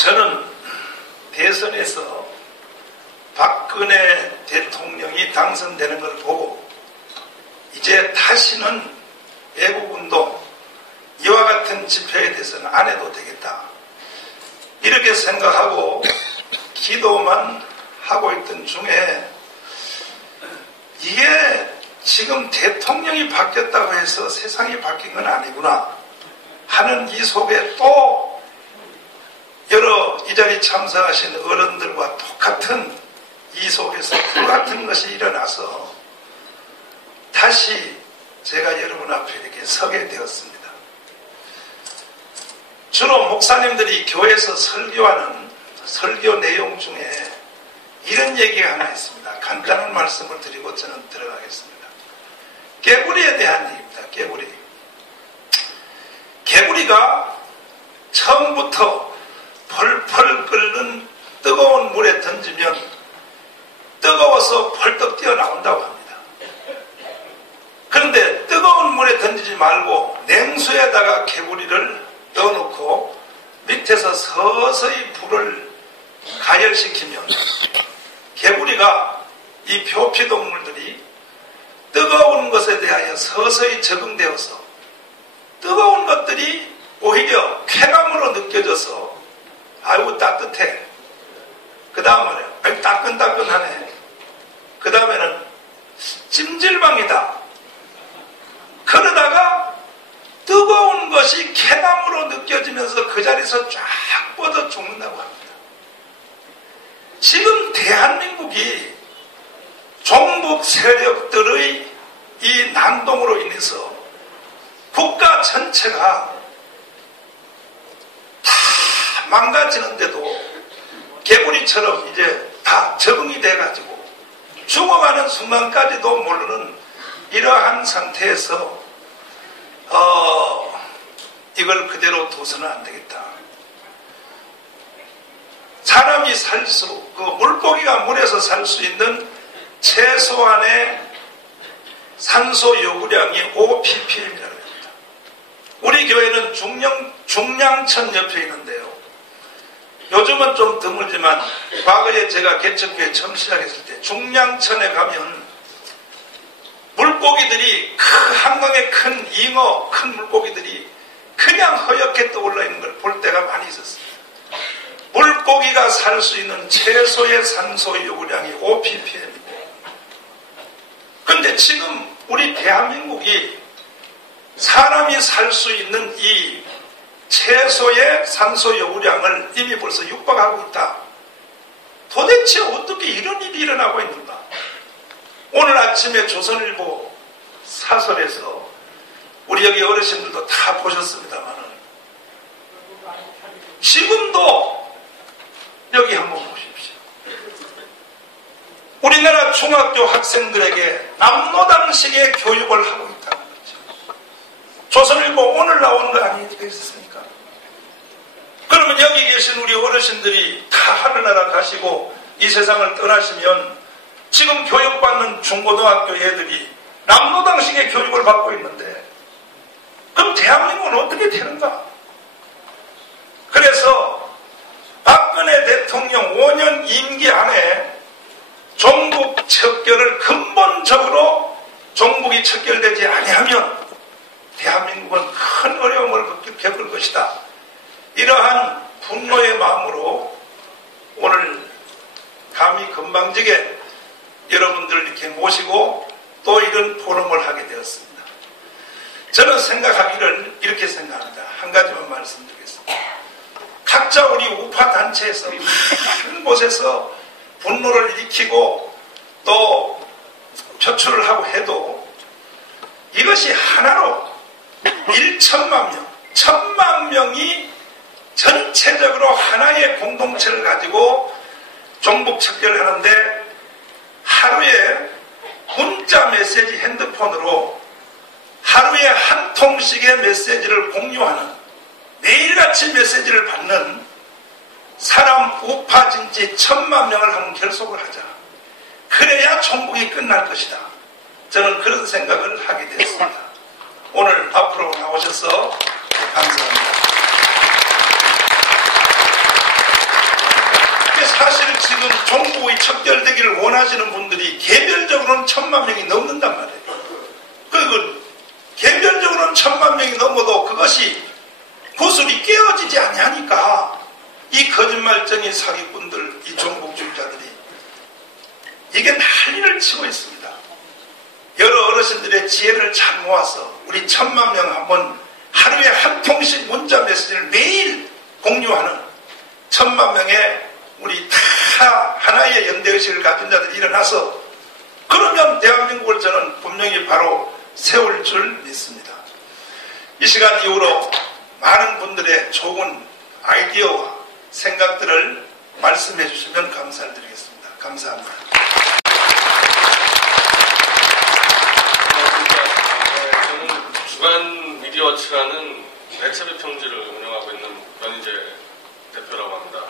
저는 대선에서 박근혜 대통령이 당선되는 걸 보고 이제 다시는 애국운동, 이와 같은 집회에 대해서는 안 해도 되겠다, 이렇게 생각하고 기도만 하고 있던 중에 이게 지금 대통령이 바뀌었다고 해서 세상이 바뀐 건 아니구나 하는 이 속에 또 여러 이 자리에 참석하신 어른들과 똑같은 이 속에서 불같은 것이 일어나서 다시 제가 여러분 앞에 이렇게 서게 되었습니다. 주로 목사님들이 교회에서 설교하는 설교 내용 중에 이런 얘기가 하나 있습니다. 간단한 말씀을 드리고 저는 들어가겠습니다. 개구리에 대한 얘기입니다. 개구리가 처음부터 펄펄 끓는 뜨거운 물에 던지면 뜨거워서 펄떡 뛰어나온다고 합니다. 그런데 뜨거운 물에 던지지 말고 냉수에다가 개구리를 넣어놓고 밑에서 서서히 불을 가열시키면 개구리가, 이 표피동물들이 뜨거운 것에 대하여 서서히 적응되어서 뜨거운 것들이 오히려 쾌감으로 느껴져서 아이고 따뜻해, 그 다음에 아이고 따끈따끈하네, 그 다음에는 찜질방이다, 그러다가 뜨거운 것이 쾌감으로 느껴지면서 그 자리에서 쫙 뻗어 죽는다고 합니다. 지금 대한민국이 종북 세력들의 이 난동으로 인해서 국가 전체가 다 망가지는데도 개구리처럼 이제 다 적응이 돼가지고 죽어가는 순간까지도 모르는 이러한 상태에서 이걸 그대로 둬서는 안 되겠다. 사람이 물고기가 물에서 살 수 있는 최소한의 산소 요구량이 5ppm이라고 합니다. 우리 교회는 중량천 옆에 있는데요. 요즘은 좀 드물지만 과거에 제가 개척교회 처음 시작했을 때 중량천에 가면 물고기들이 한강에 큰 잉어, 큰 물고기들이 그냥 허옇게 떠올라 있는 걸 볼 때가 많이 있었습니다. 물고기가 살 수 있는 최소의 산소 요구량이 5ppm이고, 그런데 지금 우리 대한민국이 사람이 살 수 있는 이 최소의 산소 요구량을 이미 벌써 육박하고 있다. 도대체 어떻게 이런 일이 일어나고 있는가? 오늘 아침에 조선일보 사설에서 우리 여기 어르신들도 다 보셨습니다만 지금도 여기 한번 보십시오. 우리나라 중학교 학생들에게 남노당식의 교육을 하고 있다는 거죠. 조선일보 오늘 나오는 거 아니겠습니까? 그러면 여기 계신 우리 어르신들이 다 하늘나라 가시고 이 세상을 떠나시면 지금 교육받는 중고등학교 애들이 남노당식의 교육을 받고 있는데 그럼 대한민국은 어떻게 되는가? 그래서 박근혜 대통령 5년 임기 안에 종북 척결을 근본적으로 종북이 척결되지 아니하면 대한민국은 큰 어려움을 겪을 것이다. 이러한 분노의 마음으로 오늘 감히 건방지게 여러분들을 이렇게 모시고 또 이런 포럼을 하게 되었습니다. 저는 생각하기를 이렇게 생각합니다. 한 가지만 말씀드리겠습니다. 각자 우리 우파 단체에서 한 곳에서 분노를 일으키고 또 표출을 하고 해도 이것이 하나로 1천만 명, 1,000만 명이 전체적으로 하나의 공동체를 가지고 종북 척결을 하는데 하루에 문자 메시지 핸드폰으로 하루에 한 통씩의 메시지를 공유하는, 매일같이 메시지를 받는 사람 우파진지 1,000만 명을 한번 결속을 하자. 그래야 종북이 끝날 것이다. 저는 그런 생각을 하게 됐습니다. 오늘 앞으로 나오셔서 감사합니다. 사실 지금 종북의 척결되기를 원하시는 분들이 개별적으로는 1000만 명이 넘는단 말이에요. 그리고 개별적으로는 1000만 명이 넘어도 그것이 구슬이 깨어지지 아니하니까 이 거짓말쟁이 사기꾼들, 이 종북주의자들이 이게 난리를 치고 있습니다. 여러 어르신들의 지혜를 잘 모아서 우리 1000만 명 한번 하루에 한 통씩 문자 메시지를 매일 공유하는 1000만 명의 우리 다 하나의 연대의식을 가진 자들이 일어나서 그러면 대한민국을 저는 분명히 바로 세울 줄 믿습니다. 이 시간 이후로 많은 분들의 좋은 아이디어와 생각들을 말씀해 주시면 감사를 드리겠습니다. 감사합니다. 저는 주간 미디어워치라는 매체 비평지를 운영하고 있는 변희재 대표라고 합니다.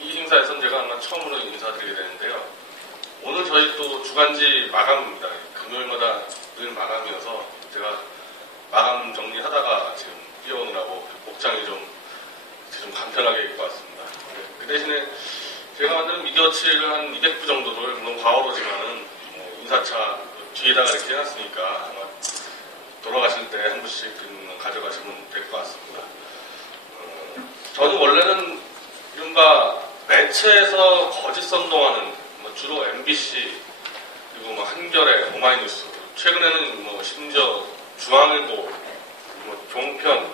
이 행사에서는 제가 아마 처음으로 인사드리게 되는데요. 오늘 저희 또 주간지 마감입니다. 금요일마다 늘 마감이어서 제가 마감 정리하다가 지금 뛰어오느라고 복장이 좀 간편하게 입고 왔습니다. 그 대신에 제가 만드는 미디어치를 한 200부 정도를 물론 과오로지만은 인사차 뒤에다가 이렇게 해놨으니까 아마 돌아가실 때 한 부씩 가져가시면 될 것 같습니다. 저는 원래는 이른바 매체에서 거짓 선동하는 주로 MBC 그리고 한겨레, 오마이뉴스 최근에는 심지어 중앙일보, 종편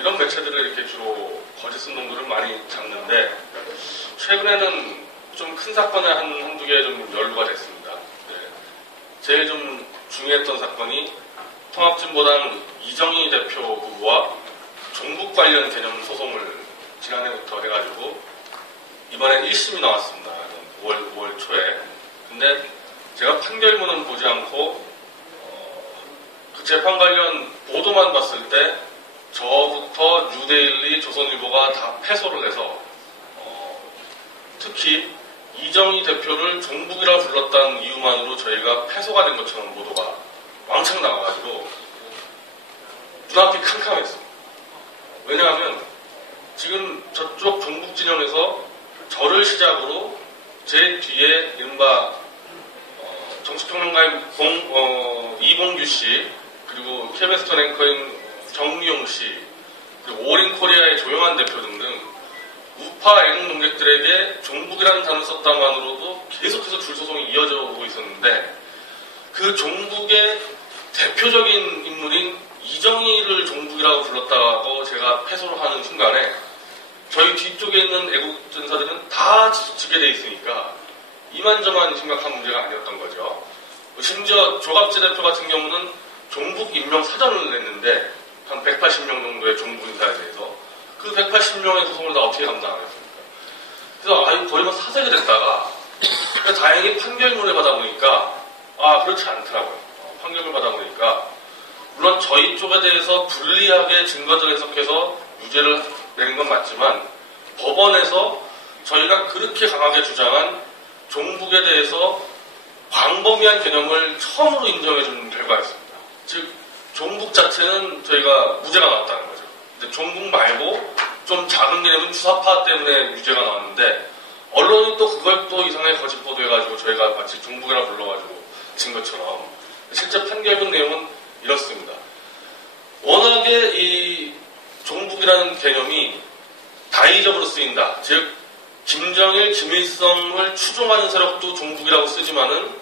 이런 매체들을 이렇게 주로 거짓 선동들을 많이 잡는데 최근에는 좀 큰 사건에 한두 개 좀 연루가 됐습니다. 네. 제일 좀 중요했던 사건이 통합진보당 이정희 대표 부부와 종북 관련 개념 소송을 지난해부터 해가지고 이번에 1심이 나왔습니다. 5월 초에. 근데 제가 판결문은 보지 않고 그 재판 관련 보도만 봤을 때 저부터 뉴데일리, 조선일보가 다 패소를 해서 특히 이정희 대표를 종북이라 불렀다는 이유만으로 저희가 패소가 된 것처럼 보도가 왕창 나와가지고 눈앞이 캄캄했습니다. 왜냐하면 지금 저쪽 종북 진영에서 저를 시작으로 제 뒤에 이른바 정치평론가인 이봉규 씨 그리고 KBS 앵커인 정미용 씨 그리고 오린코리아의 조영한 대표 등등 우파 애국 농객들에게 종북이라는 단어를 썼다만으로도 계속해서 줄 소송이 이어져 오고 있었는데 그 종북의 대표적인 인물인 이정희를 종북이라고 불렀다고 제가 패소를 하는 순간에 저희 뒤쪽에 있는 애국전사들은 다 지게 돼 있으니까 이만저만 심각한 문제가 아니었던 거죠. 심지어 조갑재 대표 같은 경우는 종북 임명 사전을 냈는데 한 180명 정도의 종북 인사에 대해서 그 180명의 소송을 다 어떻게 감당하겠습니까? 그래서 거의 뭐 사색이 됐다가 다행히 판결문을 받아보니까 그렇지 않더라고요. 판결을 받아보니까 물론 저희 쪽에 대해서 불리하게 증거적 해석해서 유죄를 내린 건 맞지만 법원에서 저희가 그렇게 강하게 주장한 종북에 대해서 광범위한 개념을 처음으로 인정해준 결과였습니다. 즉 종북 자체는 저희가 무죄가 나왔다는 거죠. 근데 종북 말고 좀 작은 개념은 주사파 때문에 유죄가 나왔는데 언론이 또 그걸 또 이상하게 거짓 보도해가지고 저희가 마치 종북이라 불러가지고 진 것처럼 실제 판결문 내용은 이렇습니다. 워낙에 이 종북이라는 개념이 다의적으로 쓰인다. 즉 김정일, 김일성을 추종하는 세력도 종북이라고 쓰지만은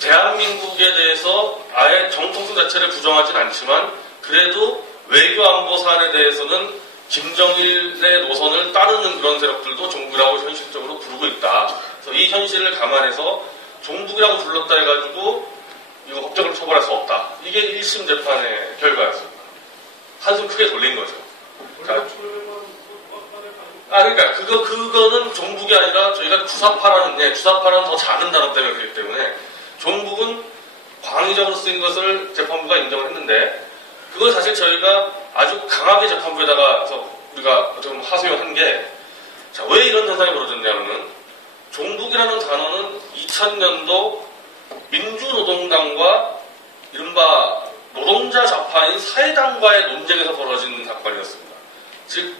대한민국에 대해서 아예 정통성 자체를 부정하진 않지만 그래도 외교안보 사안에 대해서는 김정일의 노선을 따르는 그런 세력들도 종북이라고 현실적으로 부르고 있다. 그래서 이 현실을 감안해서 종북이라고 불렀다 해가지고 이거 법적으로 처벌할 수 없다. 이게 1심 재판의 결과였습니다. 한숨 크게 돌린 거죠. 그러니까 그거는 종북이 아니라 저희가 주사파라는 더 작은 단어 때문에 그렇기 때문에 종북은 광의적으로 쓰인 것을 재판부가 인정을 했는데 그걸 사실 저희가 아주 강하게 재판부에다가 우리가 좀 하소연한 게 왜 이런 현상이 벌어졌냐면은 종북이라는 단어는 2000년도 민주노동당과 이른바 노동자 좌파인 사회당과의 논쟁에서 벌어진 사건이었습니다. 즉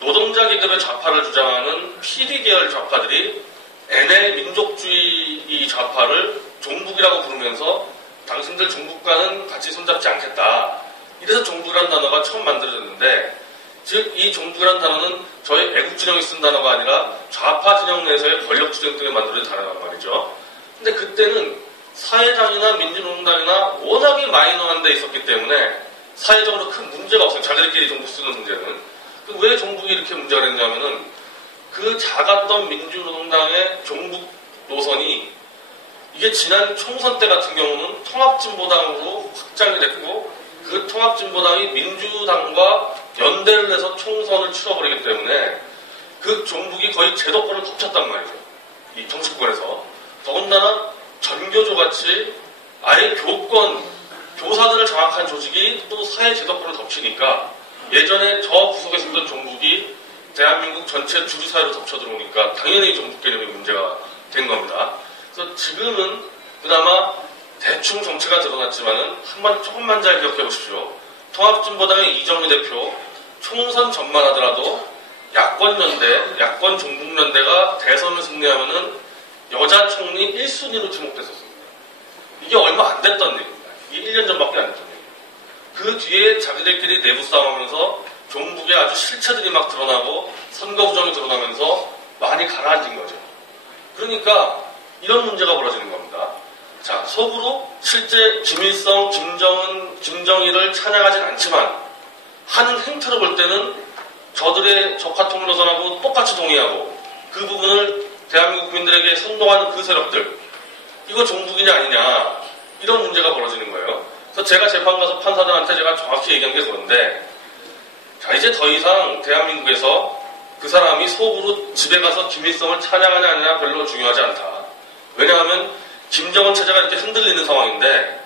노동자 계급의 좌파를 주장하는 PD 계열 좌파들이 NL 민족주의 좌파를 종북이라고 부르면서 당신들 종북과는 같이 손잡지 않겠다. 이래서 종북이라는 단어가 처음 만들어졌는데, 즉 이 종북이라는 단어는 저희 애국 진영이 쓴 단어가 아니라 좌파 진영 내에서의 권력 투쟁 때문에 만들어진 단어란 말이죠. 근데 그때는 사회당이나 민주노동당이나 워낙에 마이너한 데 있었기 때문에 사회적으로 큰 문제가 없어요. 자기들끼리 종북 쓰는 문제는. 왜 종북이 이렇게 문제가 됐냐면은 그 작았던 민주노동당의 종북 노선이 이게 지난 총선 때 같은 경우는 통합진보당으로 확장이 됐고, 그 통합진보당이 민주당과 연대를 해서 총선을 치러버리기 때문에 그 종북이 거의 제도권을 덮쳤단 말이죠. 이 정치권에서. 더군다나 전교조같이 아예 교사들을 장악한 조직이 또 사회 제도권을 덮치니까 예전에 저 구석에 있었던 종북이 대한민국 전체 주류사회로 덮쳐 들어오니까 당연히 종북 개념이 문제가 된 겁니다. 그래서 지금은 그나마 대충 정체가 드러났지만은 한번 조금만 잘 기억해 보십시오. 통합진보당의 이정미 대표 총선 전만 하더라도 야권연대, 야권종북연대가 대선을 승리하면은 여자 총리 1순위로 지목됐었습니다. 이게 얼마 안 됐던 얘기입니다. 이게 1년 전밖에 안 됐던 얘기입니다. 그 뒤에 자기들끼리 내부 싸움하면서 종북의 아주 실체들이 막 드러나고 선거 부정이 드러나면서 많이 가라앉은 거죠. 그러니까 이런 문제가 벌어지는 겁니다. 자, 속으로 실제 김일성, 김정은, 김정일을 찬양하진 않지만 하는 행태로 볼 때는 저들의 적화통일노선하고 똑같이 동의하고 그 부분을 대한민국 국민들에게 선동하는 그 세력들, 이거 종북이냐 아니냐, 이런 문제가 벌어지는 거예요. 그래서 제가 재판 가서 판사들한테 제가 정확히 얘기한 게 그런데, 자, 이제 더 이상 대한민국에서 그 사람이 속으로 집에 가서 김일성을 찬양하냐 아니냐 별로 중요하지 않다. 왜냐하면 김정은 체제가 이렇게 흔들리는 상황인데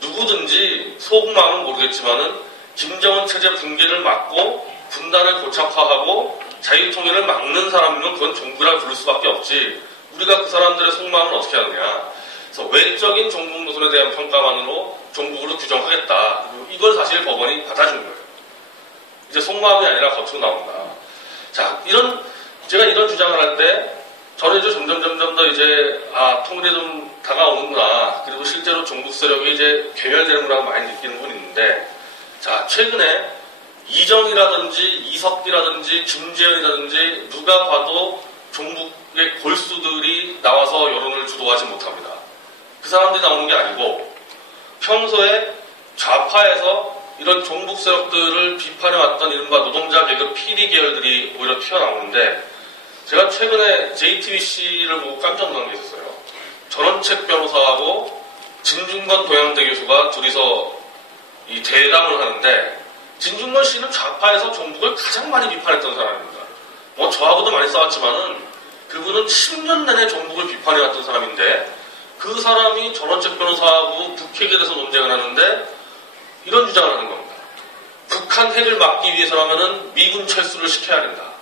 누구든지 속마음은 모르겠지만은 김정은 체제 붕괴를 막고 분단을 고착화하고 자유통일을 막는 사람이면 그건 종북이라 부를 수밖에 없지. 우리가 그 사람들의 속마음을 어떻게 하느냐. 그래서 외적인 종북 노선에 대한 평가만으로 종북으로 규정하겠다. 이걸 사실 법원이 받아준 거예요. 이제 속마음이 아니라 겉으로 나온다. 자, 제가 이런 주장을 할 때 저는 이제 점점 더 이제 통일이 좀 다가오는구나. 그리고 실제로 종북 세력이 이제 괴멸되는구나 많이 느끼는 분이 있는데, 자, 최근에 이정이라든지 이석기라든지 김재현이라든지 누가 봐도 종북의 골수들이 나와서 여론을 주도하지 못합니다. 그 사람들이 나오는 게 아니고 평소에 좌파에서 이런 종북 세력들을 비판해왔던 이른바 노동자 계급 PD 계열들이 오히려 튀어나오는데, 제가 최근에 JTBC를 보고 깜짝 놀란 게 있었어요. 전원책 변호사하고 진중권 동양대 교수가 둘이서 이 대담을 하는데, 진중권 씨는 좌파에서 종북을 가장 많이 비판했던 사람입니다. 뭐 저하고도 많이 싸웠지만은 그분은 10년 내내 종북을 비판해왔던 사람인데, 그 사람이 전원책 변호사하고 북핵에 대해서 논쟁을 하는데 이런 주장을 하는 겁니다. 북한 핵을 막기 위해서라면은 미군 철수를 시켜야 된다.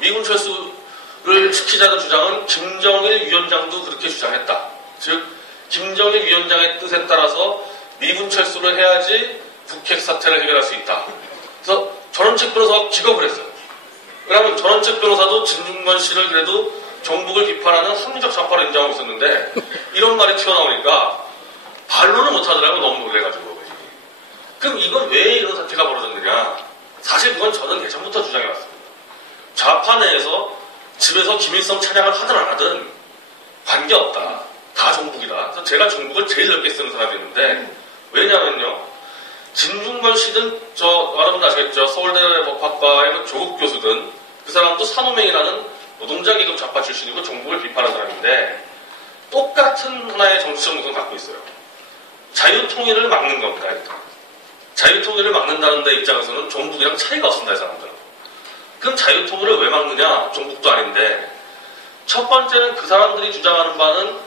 미군 철수를 시키자는 주장은 김정일 위원장도 그렇게 주장했다. 즉 김정일 위원장의 뜻에 따라서 미군 철수를 해야지 북핵 사태를 해결할 수 있다. 그래서 전원책 변호사가 기겁을 했어요. 왜냐하면 전원책 변호사도 진중권 씨를 그래도 정북을 비판하는 합리적 좌파로 인정하고 있었는데 이런 말이 튀어나오니까 반론을 못하더라고요. 너무 놀래가지고. 그럼 이건 왜 이런 사태가 벌어졌느냐. 사실 그건 저는 예전부터 주장해왔습니다. 좌파 내에서 집에서 김일성 찬양을 하든 안 하든 관계없다. 다 종북이다. 그래서 제가 종북을 제일 넓게 쓰는 사람이었는데, 왜냐면요, 진중권 씨든 여러분 아시겠죠? 서울대 법학과의 조국 교수든 그 사람도 산호맹이라는 노동자 계급 좌파 출신이고 종북을 비판하는 사람인데 똑같은 하나의 정치적 노선을 갖고 있어요. 자유통일을 막는 겁니다. 일단. 자유통일을 막는다는 데 입장에서는 종북이랑 차이가 없습니다. 이 사람들은. 그럼 자유통일을 왜 막느냐? 종북도 아닌데, 첫 번째는 그 사람들이 주장하는 바는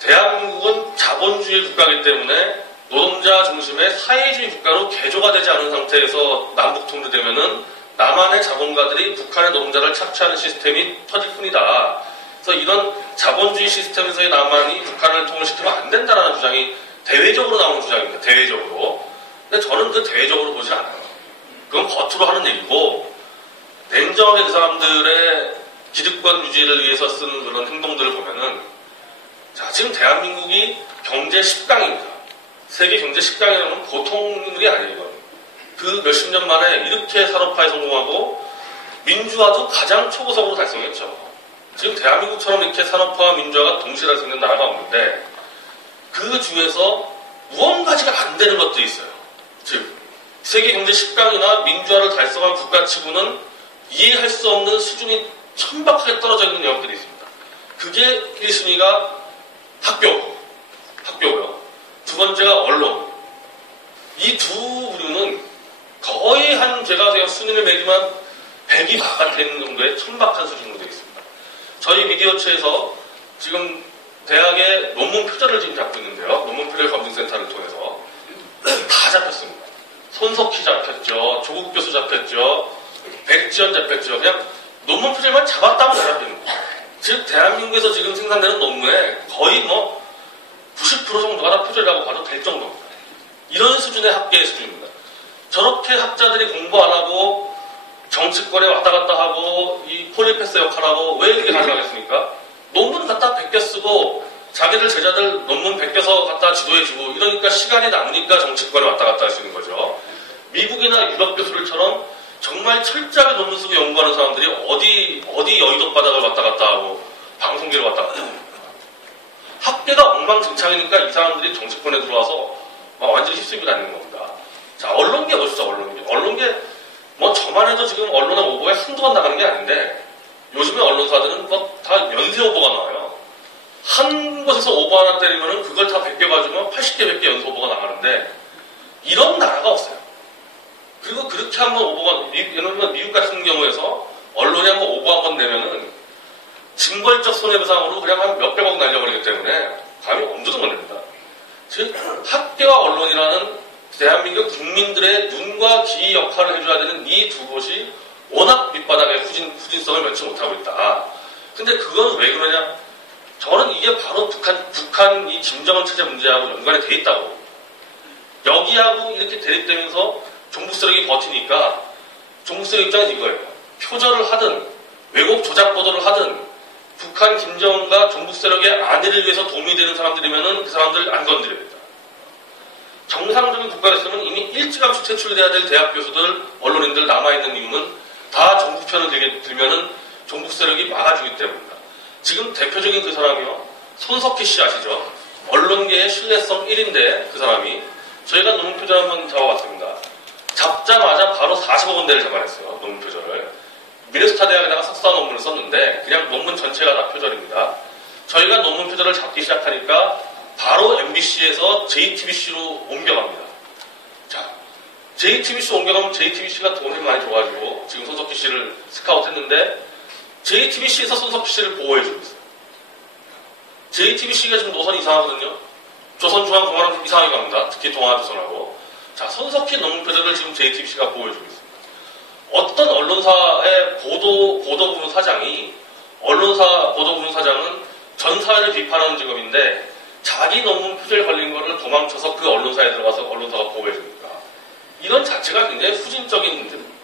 대한민국은 자본주의 국가이기 때문에 노동자 중심의 사회주의 국가로 개조가 되지 않은 상태에서 남북 통일되면은 남한의 자본가들이 북한의 노동자를 착취하는 시스템이 터질 뿐이다. 그래서 이런 자본주의 시스템에서의 남한이 북한을 통일시키면 안 된다는 주장이 대외적으로 나오는 주장입니다. 대외적으로. 근데 저는 그 대외적으로 보진 않아요. 그건 겉으로 하는 얘기고, 냉정하게 그 사람들의 기득권 유지를 위해서 쓰는 그런 행동들을 보면은, 자, 지금 대한민국이 경제 10강입니다. 세계 경제 10강이라는 건 보통 일이 아니에요. 그 몇십 년 만에 이렇게 산업화에 성공하고 민주화도 가장 초고속으로 달성했죠. 지금 대한민국처럼 이렇게 산업화와 민주화가 동시에 달성된 나라가 없는데, 그 중에서 무언가지가 안 되는 것들이 있어요. 즉, 세계 경제 10강이나 민주화를 달성한 국가 치고는 이해할 수 없는 수준이 천박하게 떨어져 있는 내용들이 있습니다. 그게 1순위가 학교고요. 두 번째가 언론. 이 두 부류는 거의 제가 그냥 순위를 매기만 100이 바깥에 있는 정도의 천박한 수준으로 되어 있습니다. 저희 미디어체에서 지금 대학의 논문 표절을 지금 잡고 있는데요. 논문 표절 검증센터를 통해서 다 잡혔습니다. 손석희 잡혔죠. 조국 교수 잡혔죠. 백지연 잡혔죠. 그냥 논문 표절만 잡았다면 다 잡힙니다. 즉 대한민국에서 지금 생산되는 논문의 거의 90% 정도가 다 표절이라고 봐도 될 정도입니다. 이런 수준의 학계의 수준입니다. 저렇게 학자들이 공부 안 하고 정치권에 왔다 갔다 하고 이 폴리패스 역할하고 왜 이렇게 가능하겠습니까? 논문 갖다 베껴 쓰고 자기들 제자들 논문 베껴서 갖다 지도해주고 이러니까 시간이 남으니까 정치권에 왔다 갔다 할 수 있는 거죠. 미국이나 유럽 교수들처럼 정말 철저하게 논문 쓰고 연구하는 사람들이 어디 여의도 바닥을 왔다 갔다 하고 방송계를 왔다 갔다 하고 학계가 엉망진창이니까 이 사람들이 정치권에 들어와서 완전히 휩쓸고 다니는 겁니다. 자, 언론계 멋있죠, 언론계. 저만 해도 지금 언론의 오보에 한두 번 나가는 게 아닌데 요즘에 언론사들은 다 연쇄 오보가 나와요. 한 곳에서 오보 하나 때리면은 그걸 다 베껴가지고 80개, 100개 연쇄 오보가 나가는데 이런 나라가 없어요. 그리고 그렇게 한번 오보가, 예를 들면 미국 같은 경우에서 언론이 한번 오보 한번 내면은 징벌적 손해배상으로 그냥 한 몇백억 날려버리기 때문에 감히 엄두도 못 냅니다. 즉, 학계와 언론이라는 대한민국 국민들의 눈과 귀 역할을 해줘야 되는 이 두 곳이 워낙 밑바닥에 후진성을 면치 못하고 있다. 근데 그건 왜 그러냐? 저는 이게 바로 북한 이 김정은 체제 문제하고 연관이 돼 있다고. 여기하고 이렇게 대립되면서 종북 세력이 버티니까 종북 세력 입장은 이거예요. 표절을 하든 왜곡 조작 보도를 하든 북한 김정은과 종북 세력의 안위를 위해서 도움이 되는 사람들이면은 그 사람들 안 건드려야 된다. 정상적인 국가였으면 이미 일찌감치 퇴출돼야 될 대학 교수들, 언론인들 남아있는 이유는 다 종북 편을 들면은 종북 세력이 막아주기 때문입니다. 지금 대표적인 그 사람이요. 손석희 씨 아시죠? 언론계의 신뢰성 1인데 그 사람이 저희가 논문 표절 한번 잡아봤습니다. 잡자마자 바로 40억 원대를 잡아냈어요. 논문 표절을. 미네소타 대학에다가 석사 논문을 썼는데 그냥 논문 전체가 다 표절입니다. 저희가 논문 표절을 잡기 시작하니까 바로 MBC에서 JTBC로 옮겨갑니다. 자, JTBC로 옮겨가면 JTBC가 돈을 많이 줘가지고 지금 손석희 씨를 스카우트했는데 JTBC에서 손석희 씨를 보호해주고 있어요. JTBC가 지금 노선이 이상하거든요. 조선중앙동아는 이상하게 갑니다. 특히 동아조선하고. 자, 손석희 논문 표절을 지금 JTBC가 보호해주고 있습니다. 어떤 언론사의 보도부문 사장이 언론사 보도부문 사장은 전 사회를 비판하는 직업인데 자기 논문 표절 걸린 거를 도망쳐서 그 언론사에 들어가서 언론사가 보호해줍니까? 이런 자체가 굉장히 후진적인 문제입니다.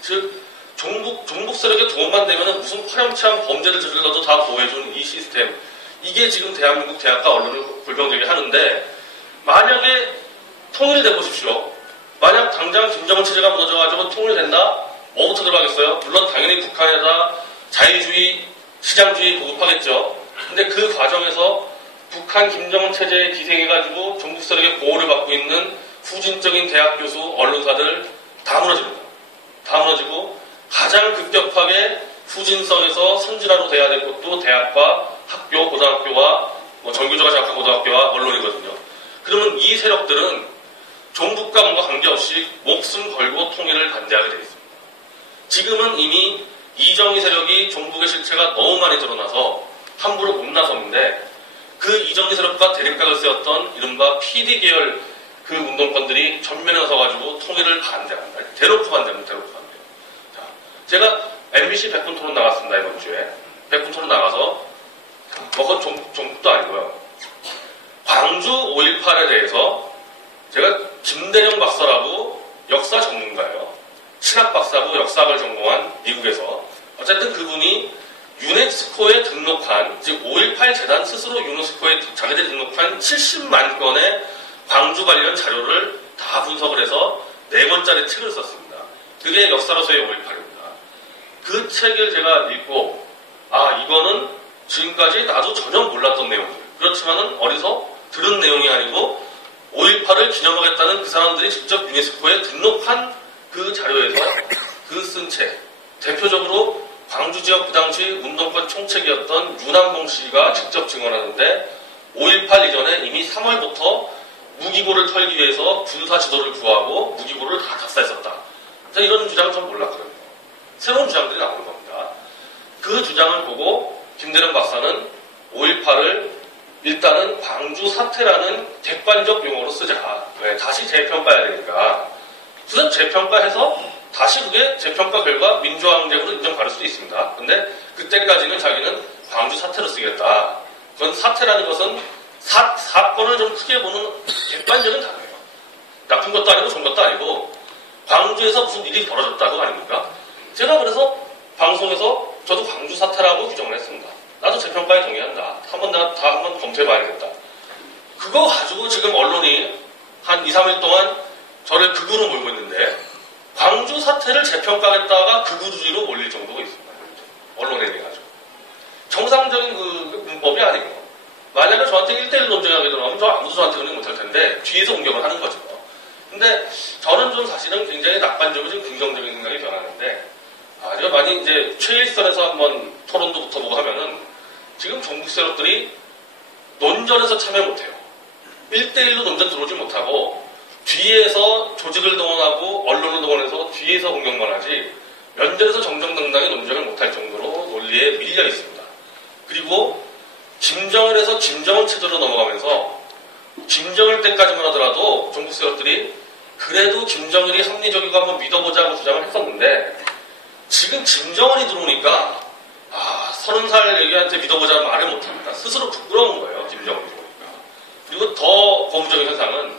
즉, 종북 세력에 도움만 되면 무슨 파렴치한 범죄를 저질러도 다 보호해주는 이 시스템. 이게 지금 대한민국 대학과 언론을 불평되게 하는데 만약에 통일돼 보십시오. 만약 당장 김정은 체제가 무너져가지고 통일된다? 뭐부터 들어가겠어요? 물론 당연히 북한에다 자유주의, 시장주의 보급하겠죠. 근데 그 과정에서 북한 김정은 체제에 기생해가지고 종북 세력의 보호를 받고 있는 후진적인 대학 교수, 언론사들 다 무너집니다. 다 무너지고 가장 급격하게 후진성에서 선진화로 돼야 될 것도 대학과 학교, 고등학교와 정규조가 장악한 고등학교와 언론이거든요. 그러면 이 세력들은 종북과 뭔가 관계없이 목숨 걸고 통일을 반대하게 되어 있습니다. 지금은 이미 이정희 세력이 종북의 실체가 너무 많이 드러나서 함부로 못 나섰는데 그 이정희 세력과 대립각을 세웠던 이른바 PD 계열 그 운동권들이 전면에 서가지고 통일을 반대한다. 대놓고 반대합니다. 대놓고 반대. 자, 제가 MBC 백분 토론 나갔습니다. 이번 주에. 백분 토론 나가서 그건 종북도 아니고요. 광주 5.18에 대해서 제가 김대령 박사라고 역사 전문가예요. 신학 박사고 역사학을 전공한 미국에서 어쨌든 그분이 유네스코에 등록한, 즉 5.18 재단 스스로 유네스코에 자기들이 등록한 70만 건의 광주 관련 자료를 다 분석을 해서 4권짜리 책을 썼습니다. 그게 역사로서의 5.18입니다. 그 책을 제가 읽고 이거는 지금까지 나도 전혀 몰랐던 내용들, 그렇지만은 어디서 들은 내용이 아니고 5.18을 기념하겠다는 그 사람들이 직접 유네스코에 등록한 그 자료에서 그 쓴 책, 대표적으로 광주 지역 그 당시 운동권 총책이었던 윤한봉 씨가 직접 증언하는데 5.18 이전에 이미 3월부터 무기고를 털기 위해서 군사 지도를 구하고 무기고를 다 작사했었다. 이런 주장은 전 몰랐거든요. 새로운 주장들이 나오는 겁니다. 그 주장을 보고 김대령 박사는 5.18을 일단은 광주 사태라는 객관적 용어로 쓰자. 왜? 다시 재평가해야 되니까. 우선 재평가해서 다시 그게 재평가 결과 민주항쟁으로 인정받을 수도 있습니다. 근데 그때까지는 자기는 광주 사태로 쓰겠다. 그건 사태라는 것은 사건을 좀 크게 보는 객관적인 단어예요. 나쁜 것도 아니고 좋은 것도 아니고 광주에서 무슨 일이 벌어졌다고 아닙니까? 제가 그래서 방송에서 저도 광주 사태라고 규정을 했습니다. 나도 재평가에 동의한다. 한번 검토해봐야겠다. 그거 가지고 지금 언론이 한 2, 3일 동안 저를 극우로 몰고 있는데 광주 사태를 재평가하겠다가 극우주의로 몰릴 정도가 있습니다. 언론에 대해 가지고. 정상적인 그 문법이 아니고 만약에 저한테 1대1 논쟁하게 들어가면 저 아무도 저한테 은행 못할 텐데 뒤에서 공격을 하는 거죠. 근데 저는 좀 사실은 굉장히 낙관적이고 긍정적인 생각이 변하는데 제가 많이 이제 최일선에서 한번 토론도 붙어보고 하면은 지금 종북 세력들이 논전에서 참여 못해요. 1대1로 논전 들어오지 못하고 뒤에서 조직을 동원하고 언론을 동원해서 뒤에서 공격만 하지 면전에서 정정당당히 논쟁을 못할 정도로 논리에 밀려 있습니다. 그리고 김정은에서 김정은 체제로 넘어가면서 김정일 때까지만 하더라도 종북 세력들이 그래도 김정은이 합리적이고 한번 믿어보자고 주장을 했었는데 지금 김정은이 들어오니까 30살 애기한테 믿어보자는 말을 못합니다. 스스로 부끄러운 거예요. 김정은이 들어오니까. 그리고 더 고무적인 현상은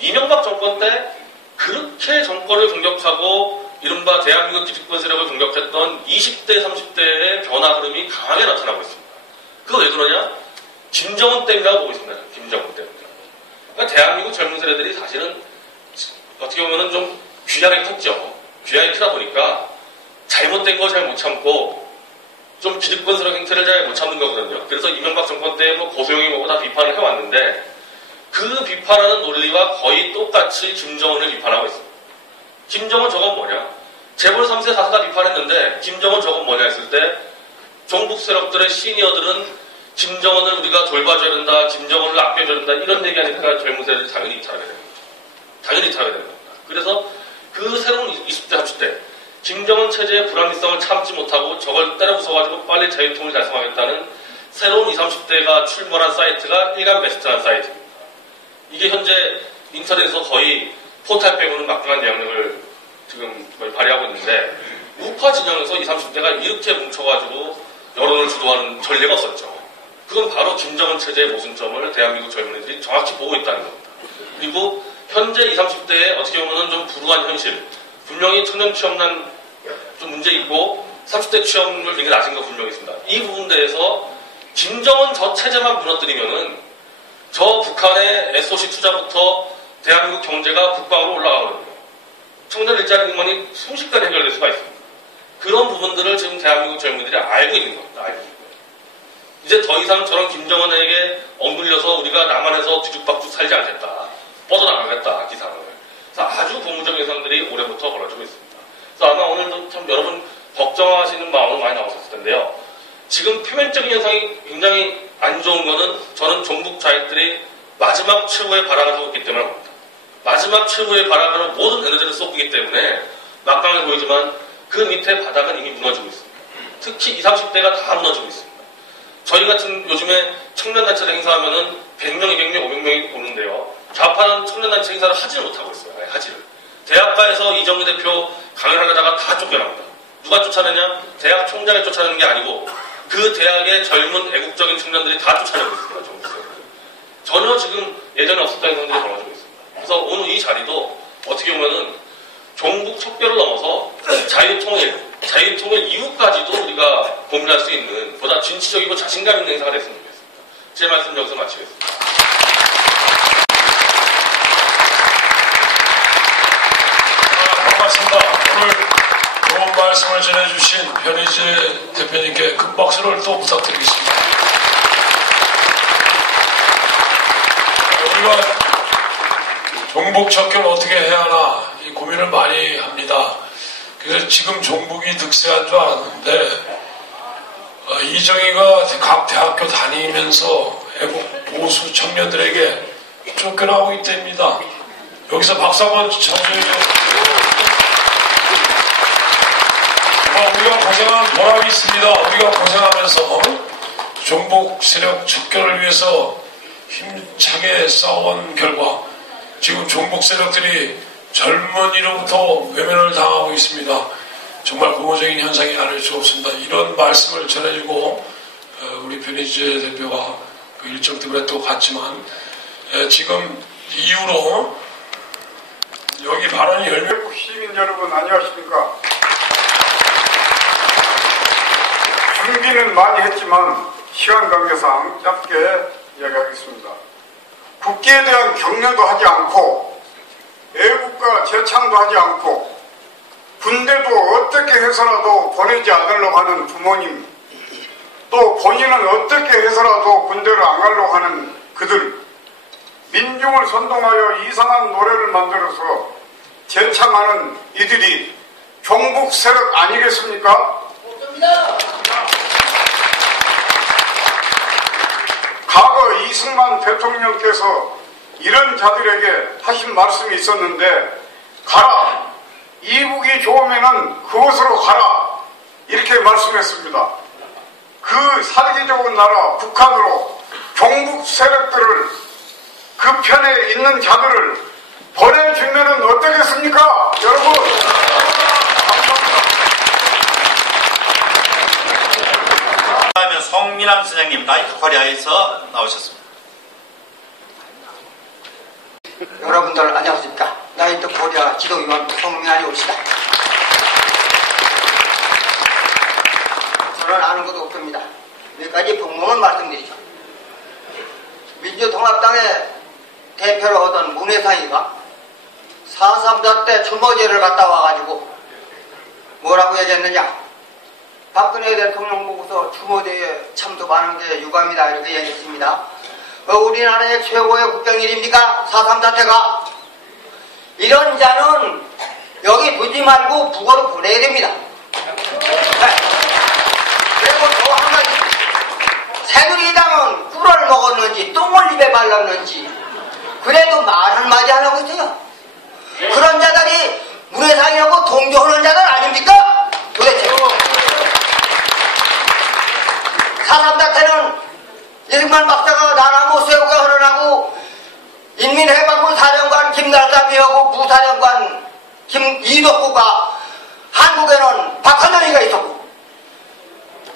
이명박 정권 때 그렇게 정권을 공격하고 이른바 대한민국 기득권 세력을 공격했던 20대, 30대의 변화 흐름이 강하게 나타나고 있습니다. 그거 왜 그러냐? 김정은 때문이라고 보고 있습니다. 김정은 때문에. 그러니까 대한민국 젊은 세대들이 사실은 어떻게 보면 좀 귀향이 컸죠. 귀향이 크다 보니까 잘못된 거 잘 못 참고 좀 기득권스러운 행태를 잘 못 참는 거거든요. 그래서 이명박 정권 때 뭐 고소영이 뭐고 다 비판을 해왔는데 그 비판하는 논리와 거의 똑같이 김정은을 비판하고 있습니다. 김정은 저건 뭐냐? 재벌 3세 4세가 비판했는데 김정은 저건 뭐냐 했을 때 종북 세력들의 시니어들은 김정은을 우리가 돌봐줘야 된다, 김정은을 아껴줘야 된다 이런 얘기하니까 젊은 세대들이 당연히 이탈하게 됩니다. 당연히 이탈하게 됩니다. 그래서 그 새로운 20대, 30대 김정은 체제의 불합리성을 참지 못하고 저걸 때려 부숴가지고 빨리 자유통일 달성하겠다는 새로운 20, 30대가 출몰한 사이트가 일간 베스트라는 사이트입니다. 이게 현재 인터넷에서 거의 포탈 빼고는 막강한 영향력을 지금 거의 발휘하고 있는데 우파 진영에서 20, 30대가 이렇게 뭉쳐가지고 여론을 주도하는 전례가 없었죠. 그건 바로 김정은 체제의 모순점을 대한민국 젊은이들이 정확히 보고 있다는 겁니다. 그리고 현재 20, 30대의 어떻게 보면 좀 불우한 현실, 분명히 청년 취업난 좀 문제 있고 30대 취업률 굉장히 낮은 거 분명히 있습니다. 이 부분 대해서 김정은 저 체제만 무너뜨리면은 저 북한의 SOC 투자부터 대한민국 경제가 국방으로 올라가거든요. 청년 일자리 공무원이 순식간에 해결될 수가 있습니다. 그런 부분들을 지금 대한민국 젊은이들이 알고 있는 겁니다. 알고 있는 거예요. 이제 더 이상 저런 김정은에게 억눌려서 우리가 남한에서 뒤죽박죽 살지 않겠다. 뻗어나가겠다. 기상을. 그래서 아주 고무적인 현상들이 올해부터 벌어지고 있습니다. 그래서 아마 오늘도 참 여러분 걱정하시는 마음으로 많이 나오셨을 텐데요. 지금 표면적인 현상이 굉장히 안 좋은 거는 저는 종북 좌익들이 마지막 최후의 발악을 하고 있기 때문에 합니다. 마지막 최후의 발악으로 모든 에너지를 쏟고 있기 때문에 막강해 보이지만 그 밑에 바닥은 이미 무너지고 있습니다. 특히 20, 30대가 다 무너지고 있습니다. 저희 같은 요즘에 청년단체를 행사하면은 100명, 200명, 500명이 오는데요. 좌파는 청년단체 행사를 하지를 못하고 있어요. 하지를. 대학가에서 이정미 대표 강연하려다가 다 쫓겨납니다. 누가 쫓아내냐? 대학 총장이 쫓아내는 게 아니고 그 대학의 젊은 애국적인 청년들이 다 쫓아내고 있습니다. 전혀 지금 예전에 없었던 현상들이 벌어지고 있습니다. 그래서 오늘 이 자리도 어떻게 보면은 종북 척결을 넘어서 자유통일 이후까지도 우리가 고민할 수 있는 보다 진취적이고 자신감 있는 행사가 됐으면 좋겠습니다. 제 말씀 여기서 마치겠습니다. 반갑습니다. 오늘 좋은 말씀을 전해주신 변희재 대표님께 큰 박수를 또 부탁드리겠습니다. 우리가 종북 척결 어떻게 해야 하나 이 고민을 많이 합니다. 그래서 지금 종북이 득세한 줄 알았는데 이정희가 각 대학교 다니면서 애국 보수 청년들에게 쫓겨나고 있답니다. 여기서 박수 한번 쳐주세요. 우리가 고생한 보람이 있습니다. 우리가 고생하면서 종북 세력 척결을 위해서 힘차게 싸워온 결과 지금 종북 세력들이 젊은이로부터 외면을 당하고 있습니다. 정말 고무적인 현상이 아닐 수 없습니다. 이런 말씀을 전해주고 우리 변희재 대표가 그 일정 때문에 또 갔지만 지금 이후로 여기 발언이 열면 시민 여러분 안녕하십니까? 준비는 많이 했지만 시간 관계상 짧게 이야기하겠습니다. 국기에 대한 격려도 하지 않고 애국가 제창도 하지 않고 군대도 어떻게 해서라도 보내지 않으려고 하는 부모님, 또 본인은 어떻게 해서라도 군대를 안 가려고 하는 그들, 민중을 선동하여 이상한 노래를 만들어서 제창하는 이들이 종북 세력 아니겠습니까? 과거 이승만 대통령께서 이런 자들에게 하신 말씀이 있었는데, 가라, 이북이 좋으면은 그곳으로 가라, 이렇게 말씀했습니다. 그 살기 좋은 나라 북한으로 종북 세력들을, 그 편에 있는 자들을 보내주면은 어떻겠습니까? 여러분, 감사합니다. 다음에 성민환 선생님, 나이트 코리아에서 나오셨습니다. 여러분들 안녕하십니까? 나이트 코리아 지도위원 성민환이 옵시다. 저는 아는 것도 없습니다. 몇 가지 복문을 말씀드리죠. 민주통합당의 대표로 하던 문혜상이가 4.3자 때 추모제를 갔다 와가지고 뭐라고 얘기했느냐? 박근혜 대통령 보고서 추모제에 참석하는 게 유감이다, 이렇게 얘기했습니다. 우리나라의 최고의 국경일입니까? 4.3 사태가. 이런 자는 여기 두지 말고 북어로 보내야 됩니다. 네. 그리고 또 한 가지, 새누리당은 꿀을 먹었는지 똥을 입에 발랐는지 그래도 말 한마디 안 하고 있어요. 그런 자들이 문해상이라고 동조하는 자들 아닙니까? 도대체 4.3 사태는 이승만 박사가 나나고 쇠고가 흘러나고 인민해방군 사령관 김날삼이하고 부사령관 이덕구가, 한국에는 박헌영이가 있었고,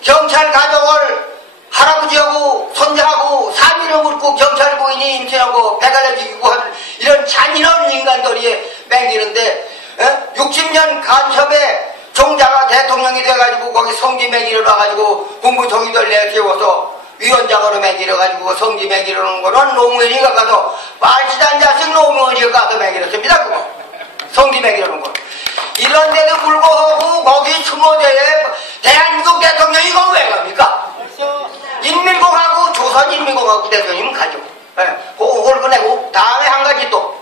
경찰 가족을 할아버지하고 손자하고 3일을 묻고 경찰 부인이 임신하고 배달려 죽이고 하는 이런 잔인한 인간들이 맹기는데 60년 간첩에 종자가 대통령이 돼가지고 거기 성지 매기를 와가지고 군부통이들 내키워서 위원장으로 매기려가지고 성지 매기려는 거는 노무현이가 가서 말치단 자식 노무현이가 가서 매기렸습니다. 그거 성지 매기려는 거. 이런데도 불구하고 거기 추모제에 대한민국 대통령이 이거 왜 갑니까? 인민공화국 조선인민공화국 대통령이면 가죠. 그걸 보내고 다음에 한 가지 또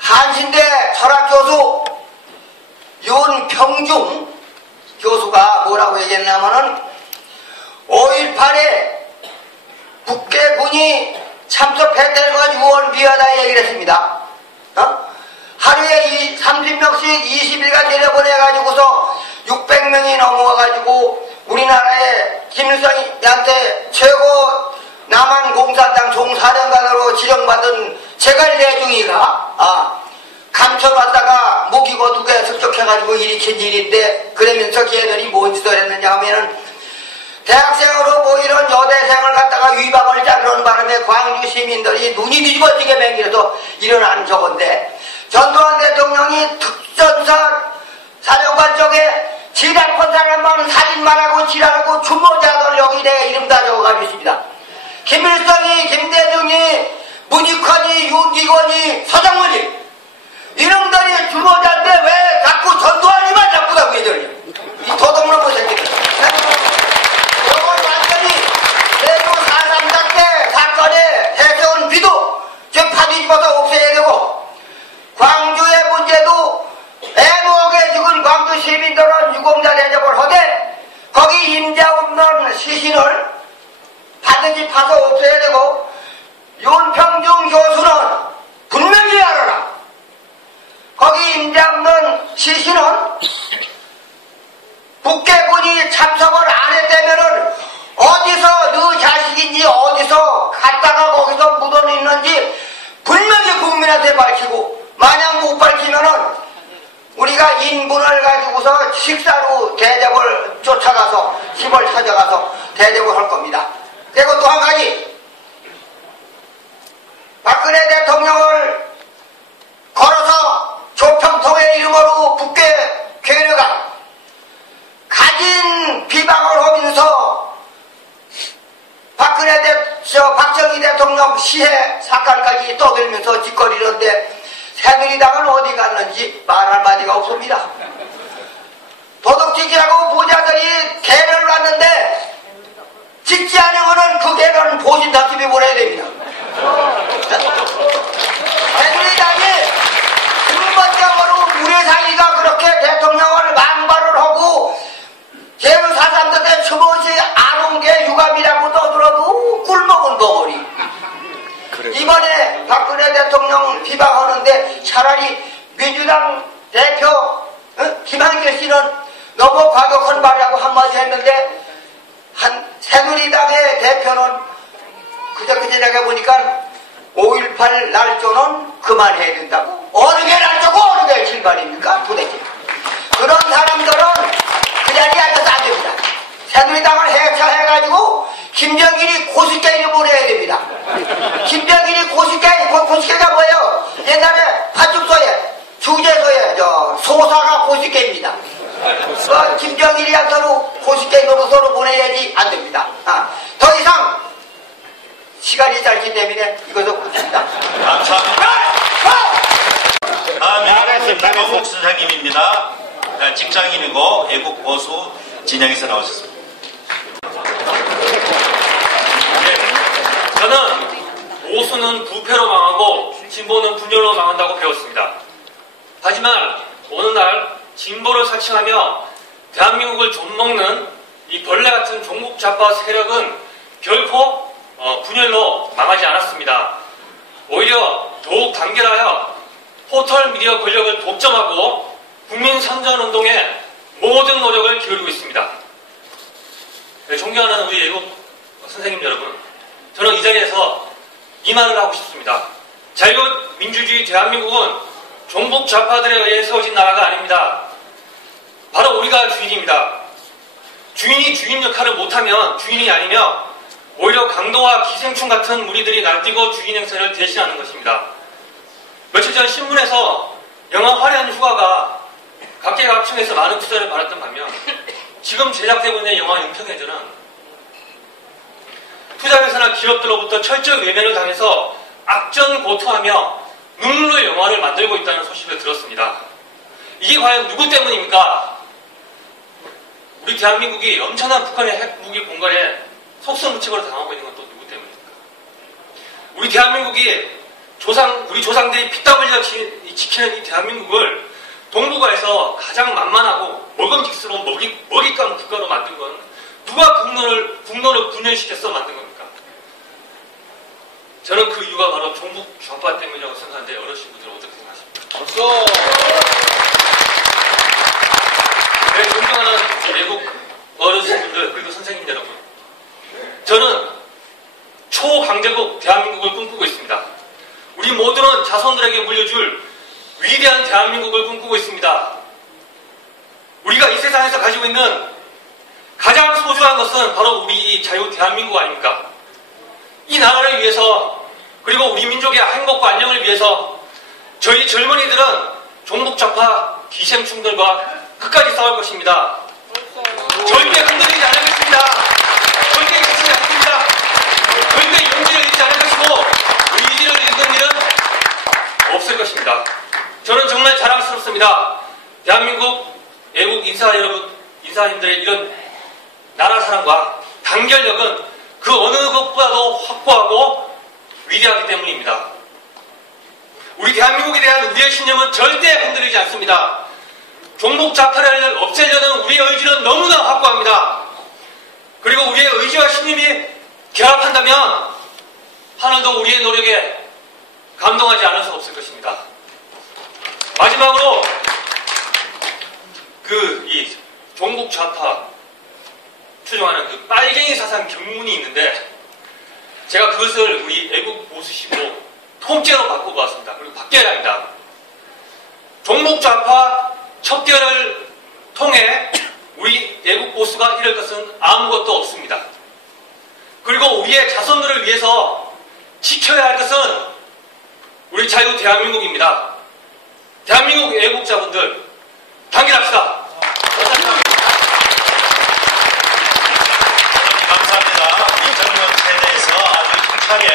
한신대 철학교수 윤평중 교수가 뭐라고 얘기했냐면은 5.18에 북괴군이 참석했다는 6월 비하다 얘기를 했습니다. 하루에 30명씩 20일간 내려보내가지고서 600명이 넘어와가지고 우리나라의 김일성한테 최고 남한 공산당 종사령관으로 지정받은 제갈대중이가 감춰놨다가 목이고 두 개 습격해가지고 일으킨 일인데, 그러면서 걔들이 뭔 짓을 했느냐 하면은 대학생으로 보이는 여대생을 갖다가 위박을 자르는 바람에 광주 시민들이 눈이 뒤집어지게 맹기려서 일어난 저건데, 전두환 대통령이 아니 특전사 사령관 쪽에 지략한 사람만 사진만 하고 지랄하고 주모자들 여기 내 이름 다 적어가지고 있습니다. 김일성이, 김대중이, 문익환이, 윤기권이, 서정문이 이놈들이 주모자인데 왜 자꾸 전두환이만 자꾸 나고 얘들이야. 이 도둑놈의 새끼들. 이건 완전히 대구 4.3 때 사건에 해세운 비도 즉 파뒤집어서 없애야 되고, 광주의 문제도 애목에 죽은 광주 시민들은 유공자 대접을 하되 거기 임자 없는 시신을 반드시 파서 없애야 되고, 윤평중 교수는 분명히 알아라. 거기 임자 없는 시신은 북괴군이 참석을 안 했다면은 어디서 너 자식인지 어디서 갔다가 거기서 묻어있는지 분명히 국민한테 밝히고, 만약 못 밝히면은 우리가 인분을 가지고서 식사로 대접을 쫓아가서 집을 찾아가서 대접을 할 겁니다. 그리고 또 한 가지, 박근혜 대통령을 걸어서 조평통의 이름으로 북괴 괴뢰가 가진 비방을 하면서 박정희 대통령 시해 사건까지 떠들면서 짓거리는데 새누리당은 어디 갔는지 말 한마디가 없습니다. 도둑질하고 부자들이 개를 놨는데 짓지 않으면 그 개는 보신다집에 보내야 됩니다. 새누리당이 근본적으로 우리사이가 그렇게 대통령을 망발을 하고 제4.3 때 추모시 안 온 게 유감이라고 떠들어도 꿀먹은 벙어리. 이번에 박근혜 대통령 비방하는데 차라리 민주당 대표 김한길 씨는 너무 과격한 말이라고 한마디 했는데, 한 새누리당의 대표는 그저께 내가 보니까 5.18 날조는 그만해야 된다고. 어느 게 날조고 어느 게 질반입니까 도대체. 그런 사람들은 그 자리에 앉아서 안 됩니다. 새누리당을 해체해가지고 김정일이 고스게이를 보내야 됩니다. 김정일이 고스게이가 뭐예요? 옛날에 파출소에 주재소에 소사가 고스게이입니다. 김정일이한테로 고스게이 노릇으로 보내야지 안 됩니다. 더 이상 시간이 짧기 때문에 이것도 끝입니다. 감사합니다. 다음은 강홍국 선생님입니다. 직장인이고 애국 보수 진영에서 나오셨습니다. 저는 보수는 부패로 망하고 진보는 분열로 망한다고 배웠습니다. 하지만 어느 날 진보를 사칭하며 대한민국을 좀먹는 이 벌레 같은 종북 좌파 세력은 결코 분열로 망하지 않았습니다. 오히려 더욱 단결하여 포털 미디어 권력을 독점하고 국민 선전운동에 모든 노력을 기울이고 있습니다. 존경하는 우리 애국 선생님 여러분, 저는 이 자리에서 이 말을 하고 싶습니다. 자유민주주의 대한민국은 종북 좌파들에 의해 세워진 나라가 아닙니다. 바로 우리가 주인입니다. 주인이 주인 역할을 못하면 주인이 아니며 오히려 강도와 기생충 같은 무리들이 날뛰고 주인 행세를 대신하는 것입니다. 며칠 전 신문에서 영화 화려한 휴가가 각계각층에서 많은 투자를 받았던 반면 지금 제작되고 있는 영화 윤평해전은 투자회사나 기업들로부터 철저히 외면을 당해서 악전고투하며 눈물의 영화를 만들고 있다는 소식을 들었습니다. 이게 과연 누구 때문입니까? 우리 대한민국이 엄청난 북한의 핵무기 공갈에 속수무책으로 당하고 있는 건 또 누구 때문입니까? 우리 대한민국이 우리 조상들이 피땀 흘려 지키는 이 대한민국을 동북아에서 가장 만만하고 먹음직스러운 먹잇감 국가로 만든 건 누가 국론을 분열시켜서 만든 겁니까? 저는 그 이유가 바로 종북 좌파 때문이라고 생각하는데 어르신분들은 어떻게 생각하십니까? 네, 존경하는 외국 어르신분들 그리고 선생님 여러분, 저는 초강대국 대한민국을 꿈꾸고 있습니다. 우리 모두는 자손들에게 물려줄 위대한 대한민국을 꿈꾸고 있습니다. 우리가 이 세상에서 가지고 있는 가장 소중한 것은 바로 우리 자유 대한민국 아닙니까? 이 나라를 위해서, 그리고 우리 민족의 행복과 안녕을 위해서 저희 젊은이들은 종북 좌파 기생충들과 끝까지 싸울 것입니다. 절대 흔들리지 않을 것입니다. 절대 지치지 않습니다. 절대 용기를 잃지 않을 것이고 의지를 잃는 일은 없을 것입니다. 저는 정말 자랑스럽습니다. 대한민국 애국 인사님들의 이런 나라 사랑과 단결력은 그 어느 것보다도 확고하고 위대하기 때문입니다. 우리 대한민국에 대한 우리의 신념은 절대 흔들리지 않습니다. 종북 좌파를 없애려는 우리의 의지는 너무나 확고합니다. 그리고 우리의 의지와 신념이 결합한다면 하늘도 우리의 노력에 감동하지 않을 수 없을 것입니다. 마지막으로 이 종북 좌파 추종하는 그 빨갱이 사상 경문이 있는데 제가 그것을 우리 애국 보수식으로 통째로 바꿔보았습니다. 그리고 바뀌어야 합니다. 종북 좌파 척결을 통해 우리 애국 보수가 이룰 것은 아무것도 없습니다. 그리고 우리의 자손들을 위해서 지켜야 할 것은 우리 자유 대한민국입니다. 대한민국 애국자분들 단결합시다. 감사합니다. 우리 젊은 세대에서 아주 힘차게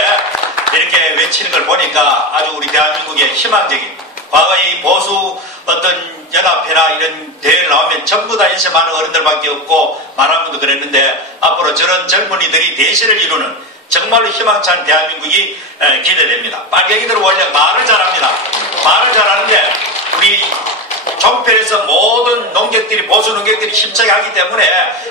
이렇게 외치는 걸 보니까 아주 우리 대한민국의 희망적인 과거의 보수 어떤 연합회나 이런 대회를 나오면 전부 다 인쇄 많은 어른들밖에 없고 많은 분도 그랬는데 앞으로 저런 젊은이들이 대세를 이루는 정말로 희망찬 대한민국이 기대됩니다. 빨갱이들은 원래 말을 잘합니다. 말을 잘하는데 우리 종편에서 모든 농객들이 보수 농객들이 힘차게 하기 때문에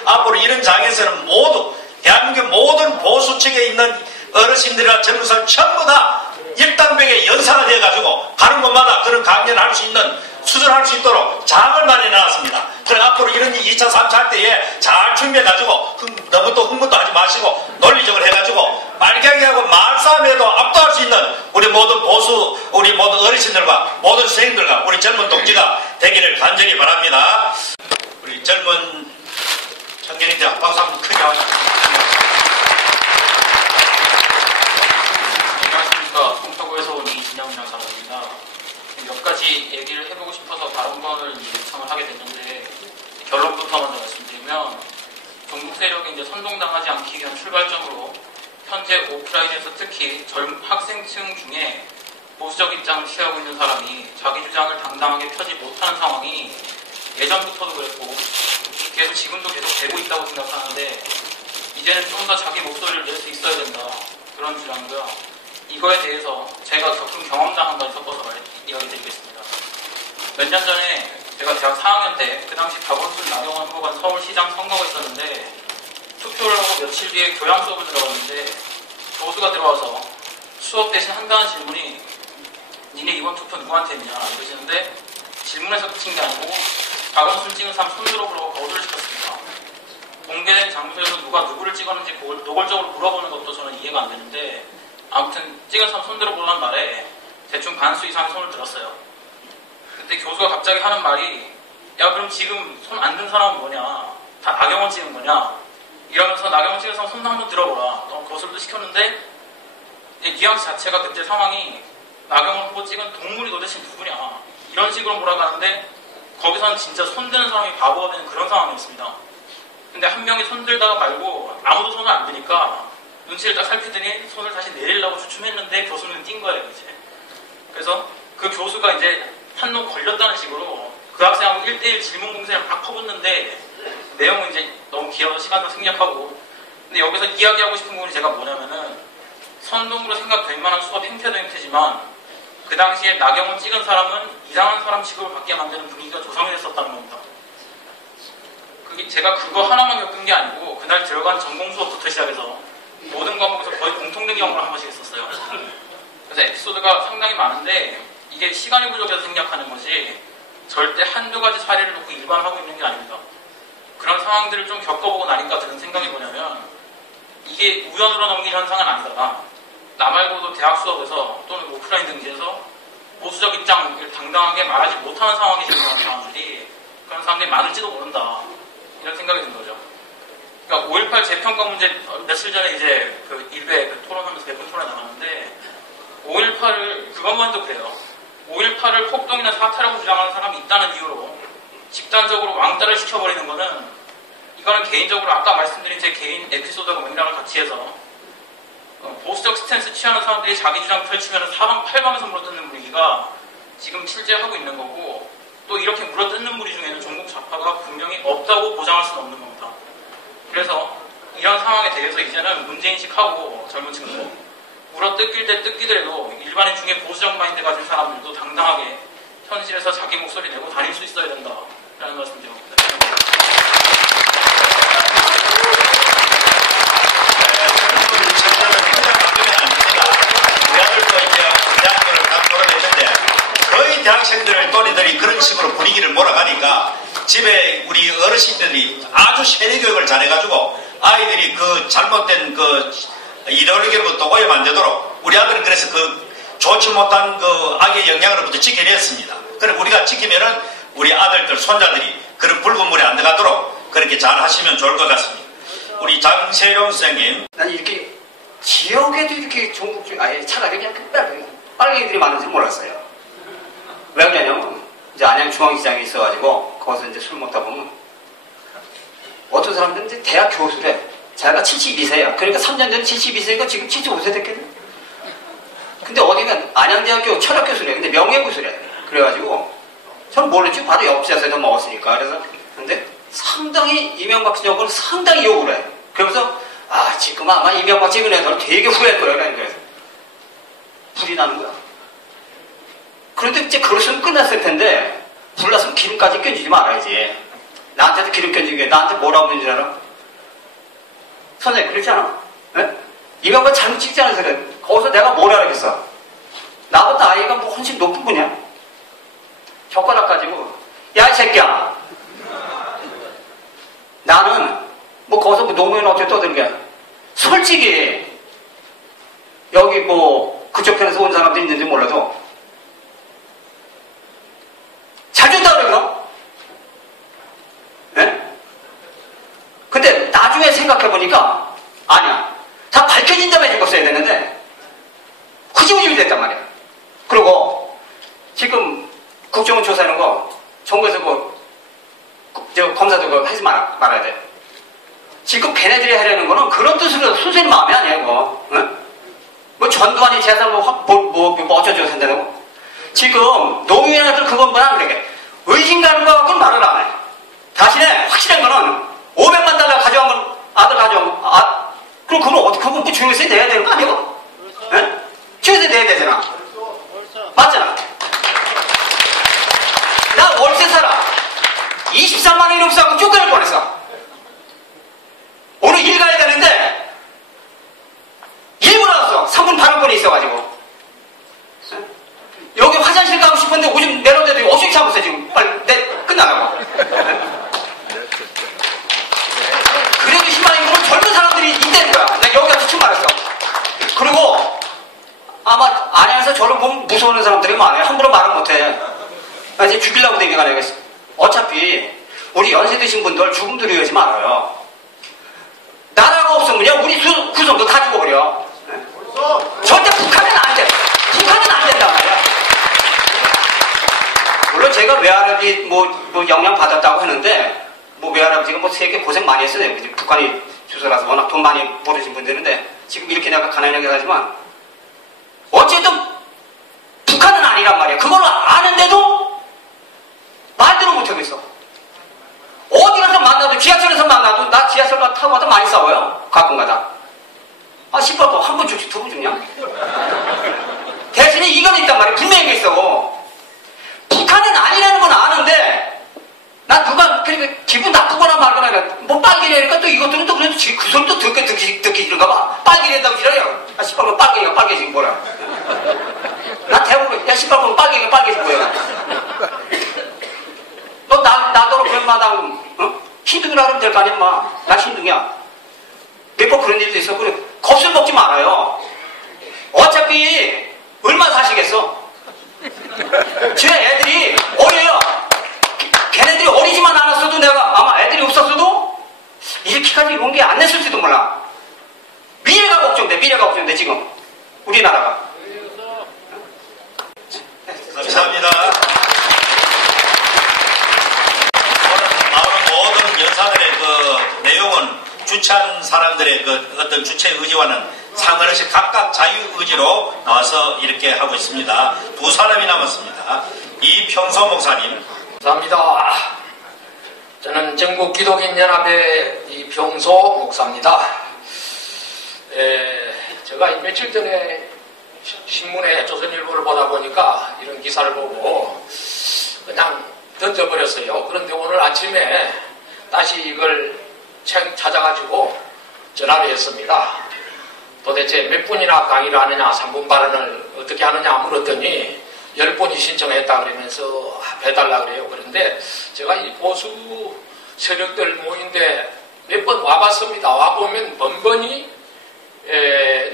앞으로 이런 장에서는 모두 대한민국 모든 보수 측에 있는 어르신들이나 젊은 사람 전부 다 일당백에 연상화되어가지고 가는 곳마다 그런 강연을 할 수 있는 수준할 수 있도록 장을 마련해 놨습니다. 그래 앞으로 이런 2차, 3차 할 때에 잘 준비해가지고 너무 또 흥분도 하지 마시고 논리적으로 해가지고 빨갱이하고 말싸움에도 압도할 수 있는 우리 모든 보수, 우리 모든 어르신들과 모든 선생님들과 우리 젊은 동지가 되기를 간절히 바랍니다. 우리 젊은 청년인데 박수 한번 크게 하자. 안녕하십니까. 동서구에서 온 이진영이라는 사람입니다. 몇 가지 얘기를 해보고 싶어서 발언권을 요청을 하게 됐는데 결론부터 먼저 말씀드리면 종북 세력이 이제 선동당하지 않기 위한 출발점으로 현재 오프라인에서 특히 젊은 학생층 중에 보수적 입장을 취하고 있는 사람이 자기 주장을 당당하게 펴지 못하는 상황이 예전부터도 그랬고 계속 지금도 계속 되고 있다고 생각하는데 이제는 좀 더 자기 목소리를 낼 수 있어야 된다 그런 주장이고요. 이거에 대해서 제가 겪은 경험담 한 가지 섞어서 이야기 드리겠습니다. 몇 년 전에 제가 대학 4학년 때 그 당시 박원순, 나경원 후보가 서울시장 선거가 있었는데 투표를 하고 며칠 뒤에 교양 수업을 들어갔는데 교수가 들어와서 수업 대신 한다는 질문이 니네 이번 투표 누구한테 했냐 이러시는데 질문에서 끝인 게 아니고 박원순 찍은 사람 손들어 보라고 거부를 시켰습니다. 공개된 장소에서 누가 누구를 찍었는지 노골적으로 물어보는 것도 저는 이해가 안 되는데 아무튼 찍은 사람 손들어 보라는 말에 대충 반수 이상의 손을 들었어요. 그때 교수가 갑자기 하는 말이 야 그럼 지금 손 안 든 사람은 뭐냐 다 나경원 찍은 거냐 이러면서 나경원 찍은 사람 손 한번 들어보라 거슬도 시켰는데 뉘앙스 자체가 그때 상황이 나경원 후보 찍은 동물이 도대체 누구냐 이런 식으로 몰아가는데 거기서는 진짜 손 드는 사람이 바보가 되는 그런 상황이었습니다. 근데 한 명이 손 들다가 말고 아무도 손을 안 드니까 눈치를 딱 살피더니 손을 다시 내리려고 주춤했는데 교수는 뛴 거예요 이제. 그래서 그 교수가 이제 한놈 걸렸다는 식으로 그 학생하고 1대1 질문 공세를 막 퍼붓는데 내용은 이제 너무 길어서 시간도 생략하고 근데 여기서 이야기하고 싶은 부분이 제가 뭐냐면은 선동으로 생각될 만한 수업 행태도 행태지만 그 당시에 나경원 찍은 사람은 이상한 사람 취급을 받게 만드는 분위기가 조성이 됐었다는 겁니다. 그게 제가 그거 하나만 겪은 게 아니고 그날 들어간 전공 수업부터 시작해서 모든 과목에서 거의 공통된 경험을 한 번씩 했었어요. 그래서 에피소드가 상당히 많은데 이게 시간이 부족해서 생략하는 것이 절대 한두 가지 사례를 놓고 일반하고 있는 게 아닙니다. 그런 상황들을 좀 겪어보고 나니까 드는 생각이 뭐냐면 이게 우연으로 넘길 현상은 아니다. 나 말고도 대학 수업에서 또는 오프라인 등지에서 보수적 입장을 당당하게 말하지 못하는 상황이 생기는 사람들이 그런 사람들이 많을지도 모른다. 이런 생각이 든 거죠. 그러니까 5.18 재평가 문제 며칠 전에 이제 그 일베 토론하면서 대본 토론에 나갔는데 5.18을 그것만도 그래요. 5.18 5.18을 폭동이나 사태라고 주장하는 사람이 있다는 이유로 집단적으로 왕따를 시켜버리는 거는, 이거는 개인적으로 아까 말씀드린 제 개인 에피소드하고 맥락을 같이 해서 보수적 스탠스 취하는 사람들이 자기 주장 펼치면 사방 팔방에서 물어뜯는 분위기가 지금 실제 하고 있는 거고, 또 이렇게 물어뜯는 무리 중에는 종북 좌파가 분명히 없다고 보장할 수는 없는 겁니다. 그래서 이런 상황에 대해서 이제는 문제인식하고 젊은 층도 물어뜯길 때 뜯기더라도 일반인 중에 보수적 마인드 가진 사람들도 당당하게 현실에서 자기 목소리 내고 다닐 수 있어야 된다라는 말씀 드립니다. 대학생들 또래들이 그런 식으로 분위기를 몰아가니까 집에 우리 어르신들이 아주 세뇌교육을 잘해가지고 아이들이 그 잘못된 그 이데올로기로부터 오염 안 되도록 우리 아들은 그래서 그 좋지 못한 그 악의 영향으로부터 지켜냈습니다. 그럼 우리가 지키면은 우리 아들들 손자들이 그런 붉은 물에 안 들어가도록 그렇게 잘 하시면 좋을 것 같습니다. 우리 장세룡 선생님. 난 이렇게 지역에도 이렇게 종북 중 아예 차라리 그냥 빨갱이들이 많은지 몰랐어요. 왜 그러냐면 이제 안양중앙시장에 있어가지고 거기서 이제 술 먹다 보면 어떤 사람들은 이제 대학 교수래. 자기가 72세야. 그러니까 3년 전 72세니까 지금 75세 됐거든. 근데 어디는 안양대학교 철학교수래. 근데 명예교수래. 그래가지고 저는 모르지. 바로 옆자에서 먹었으니까. 그래서 근데 상당히 이명박 정권을 상당히 욕을 해. 그러면서 지금 아마 이명박 찍은 애들은 되게 후회할 거야. 그래서 불이 나는 거야. 그런데 이제 그러시면 끝났을 텐데 불났으면 기름까지 껴주지 말아야지. 나한테도 기름 껴주게. 나한테 뭐라고 하는 줄 알아? 선생님 그렇지 않아? 네? 이명박 잘못 찍지 않아서 그래. 거기서 내가 뭘 알겠어? 나보다 아이가 뭐 훨씬 높은 분이야. 젓가락 가지고 야 이 새끼야, 나는 뭐 거기서 뭐 노무현 어떻게 떠드는 게 솔직히 여기 뭐 그쪽 편에서 온 사람도 있는지 몰라도 잘 줬다 그래요. 네? 근데 나중에 생각해보니까 아니야. 다 밝혀진 다음에 죽었어야 되는데 흐지부지 됐단 말이야. 그리고 지금 국정원 조사하는 거 정부에서 검사도 하지 말아야 돼. 지금 걔네들이 하려는 거는 그런 뜻으로 순수히 마음이 아니에요. 뭐 전두환이 재산 뭐 어쩌죠 한다고. 지금 노무현한테 그건 뭐야 그래. 의심 가는 거 갖고는 말을 안 해. 다시는 확실한 거는 500만 달러 가져온 건 아들 가져온 그럼 그건 어떻게 그건 뭐 주유세 내야 되는 거 아니에요? 예? 주유세 내야 되잖아. 맞잖아. 나 월세 살아. 23만 원이 없어갖고 쫓겨날 뻔했어. 오늘 일 가야 되는데 일부 나왔어. 3분 발언권이 있어가지고. 여기 화장실 가고 싶은데 오줌 내려오는데도 어떻게 참았어 지금. 빨리 끝나라고. 그래도 희망인 거는 젊은 사람들이 있다는 거야. 나 여기 가서 처음 알았어. 그리고 아마 안에서 저를 보면 무서워하는 사람들이 많아요. 함부로 말은 못해. 나 이제 죽이려고 되기가 내가 어차피 우리 연세 드신 분들 죽음 두려워하지 말아요. 나라가 없으면요 우리 후손도 다 죽어버려. 절대 북한은 안 돼. 북한은 안 된단 말이야. 물론 제가 외할아버지 뭐 영향 받았다고 하는데 뭐 외할아버지가 뭐 세계 고생 많이 했어요. 북한이 주소라서 워낙 돈 많이 벌으신 분들인데 지금 이렇게 내가 가난하게 하지만 어쨌든 북한은 아니란 말이야. 그걸 아는데도 말대로 못하고 있어. 어디 가서 만나도 지하철에서 만나도 나 지하철 타고 가다 많이 싸워요. 가끔가다. 시뻘거 한 번 주지 두 번 주냐? 대신에 이건 있단 말이야. 분명히 있어. 북한은 아니라는 건 아는데 난 누가 그러니까 기분 나쁘거나 말거나 뭐 빨개지니까 또 이것들은 또 그래도 그 소리도 듣기 싫은가 봐. 빨개진다고 싫어요. 시뻘건 빨개지가 빨개진 거라. 난 대부분 야 시뻘건 빨개지가 빨개진 거야. 너 나더러 그런 마당 흰둥이라 그러면 될 거 아니야 인마. 나 흰둥이야. 몇 번 그런 일도 있어. 그래 겁을 먹지 말아요. 어차피 얼마 사시겠어. 제 애들이 어려요. 걔네들이 어리지만 않았어도 내가 아마 애들이 없었어도 이렇게까지 이런 게 안 냈을지도 몰라. 미래가 걱정돼 지금 우리나라가. 감사합니다. 주체, 어떤 주체 의지와는 상관없이 각각 자유 의지로 나와서 이렇게 하고 있습니다. 두 사람이 남았습니다. 이평소 목사님. 감사합니다. 저는 전국기독인연합의 이평소 목사입니다. 제가 며칠 전에 신문에 조선일보를 보다 보니까 이런 기사를 보고 그냥 던져버렸어요. 그런데 오늘 아침에 다시 이걸 책 찾아가지고 전화를 했습니다. 도대체 몇 분이나 강의를 하느냐, 3분 발언을 어떻게 하느냐 물었더니 10분이 신청했다 그러면서 해달라 그래요. 그런데 제가 이 보수 세력들 모인데 몇 번 와봤습니다. 와보면 번번이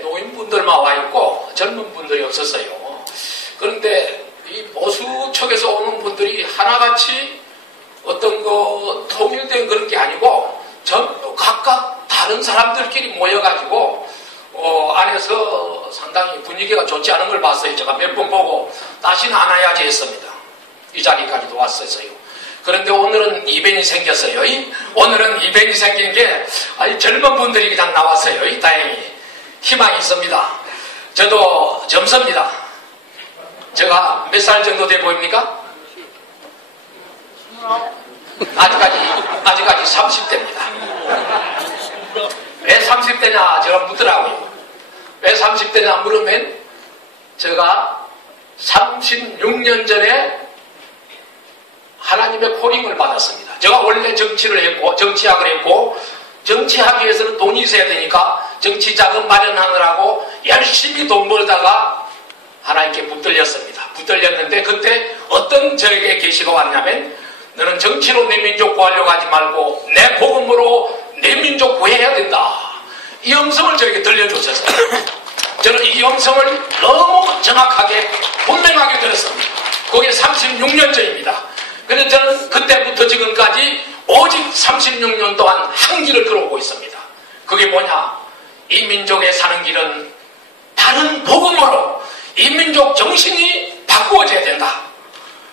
노인분들만 와 있고 젊은 분들이 없었어요. 그런데 이 보수 쪽에서 오는 분들이 하나같이 어떤 거 통일된 그런 게 아니고 전부 각각 다른 사람들끼리 모여가지고 안에서 상당히 분위기가 좋지 않은 걸 봤어요. 제가 몇 번 보고 다시는 안 와야지 했습니다. 이 자리까지도 왔었어요. 그런데 오늘은 이변이 생겼어요. 오늘은 이변이 생긴 게 젊은 분들이 그냥 나왔어요. 다행히 희망이 있습니다. 저도 젊습니다. 제가 몇 살 정도 돼 보입니까? 아직까지 30대입니다. 왜 30대냐 제가 묻더라고요. 왜 30대냐 물으면 제가 36년 전에 하나님의 콜링을 받았습니다. 제가 원래 정치학을 했고 정치하기 위해서는 돈이 있어야 되니까 정치 자금 마련하느라고 열심히 돈 벌다가 하나님께 붙들렸습니다. 붙들렸는데 그때 어떤 저에게 계시가 왔냐면 너는 정치로 내 민족 구하려고 하지 말고 내 복음으로 내 민족 구해야 된다. 이 음성을 저에게 들려주셨어요. 저는 이 음성을 너무 정확하게 분명하게 들었습니다. 그게 36년 전입니다. 그래서 저는 그때부터 지금까지 오직 36년 동안 한 길을 걸어오고 있습니다. 그게 뭐냐? 이 민족에 사는 길은 다른 복음으로 이 민족 정신이 바꾸어져야 된다.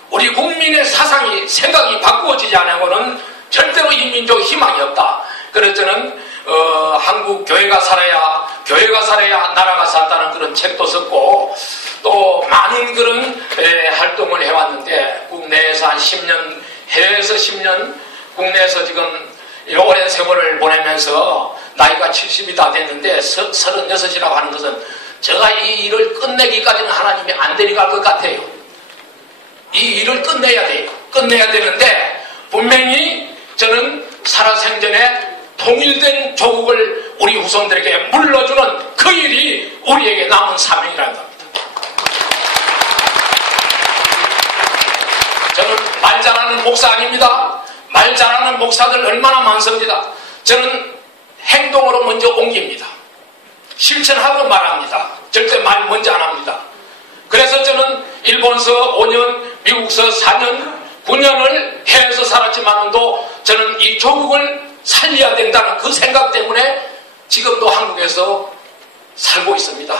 우리 국민의 사상이, 생각이 바꾸어지지 않으면은 절대로 이 민족 희망이 없다. 그래서 저는 한국 교회가 살아야 나라가 산다는 그런 책도 썼고 또 많은 그런 활동을 해왔는데 국내에서 한 10년, 해외에서 10년, 국내에서 지금 오랜 세월을 보내면서 나이가 70이 다 됐는데 36이라고 하는 것은 제가 이 일을 끝내기까지는 하나님이 안 데려갈 것 같아요. 이 일을 끝내야 돼요. 끝내야 되는데 분명히 저는 살아생전에 통일된 조국을 우리 후손들에게 물러주는 그 일이 우리에게 남은 사명이라는 겁니다. 저는 말 잘하는 목사 아닙니다. 말 잘하는 목사들 얼마나 많습니다. 저는 행동으로 먼저 옮깁니다. 실천하고 말합니다. 절대 말 먼저 안 합니다. 그래서 저는 일본서 5년, 미국서 4년, 9년을 해외에서 살았지만도 저는 이 조국을 살려야 된다는 그 생각 때문에 지금도 한국에서 살고 있습니다.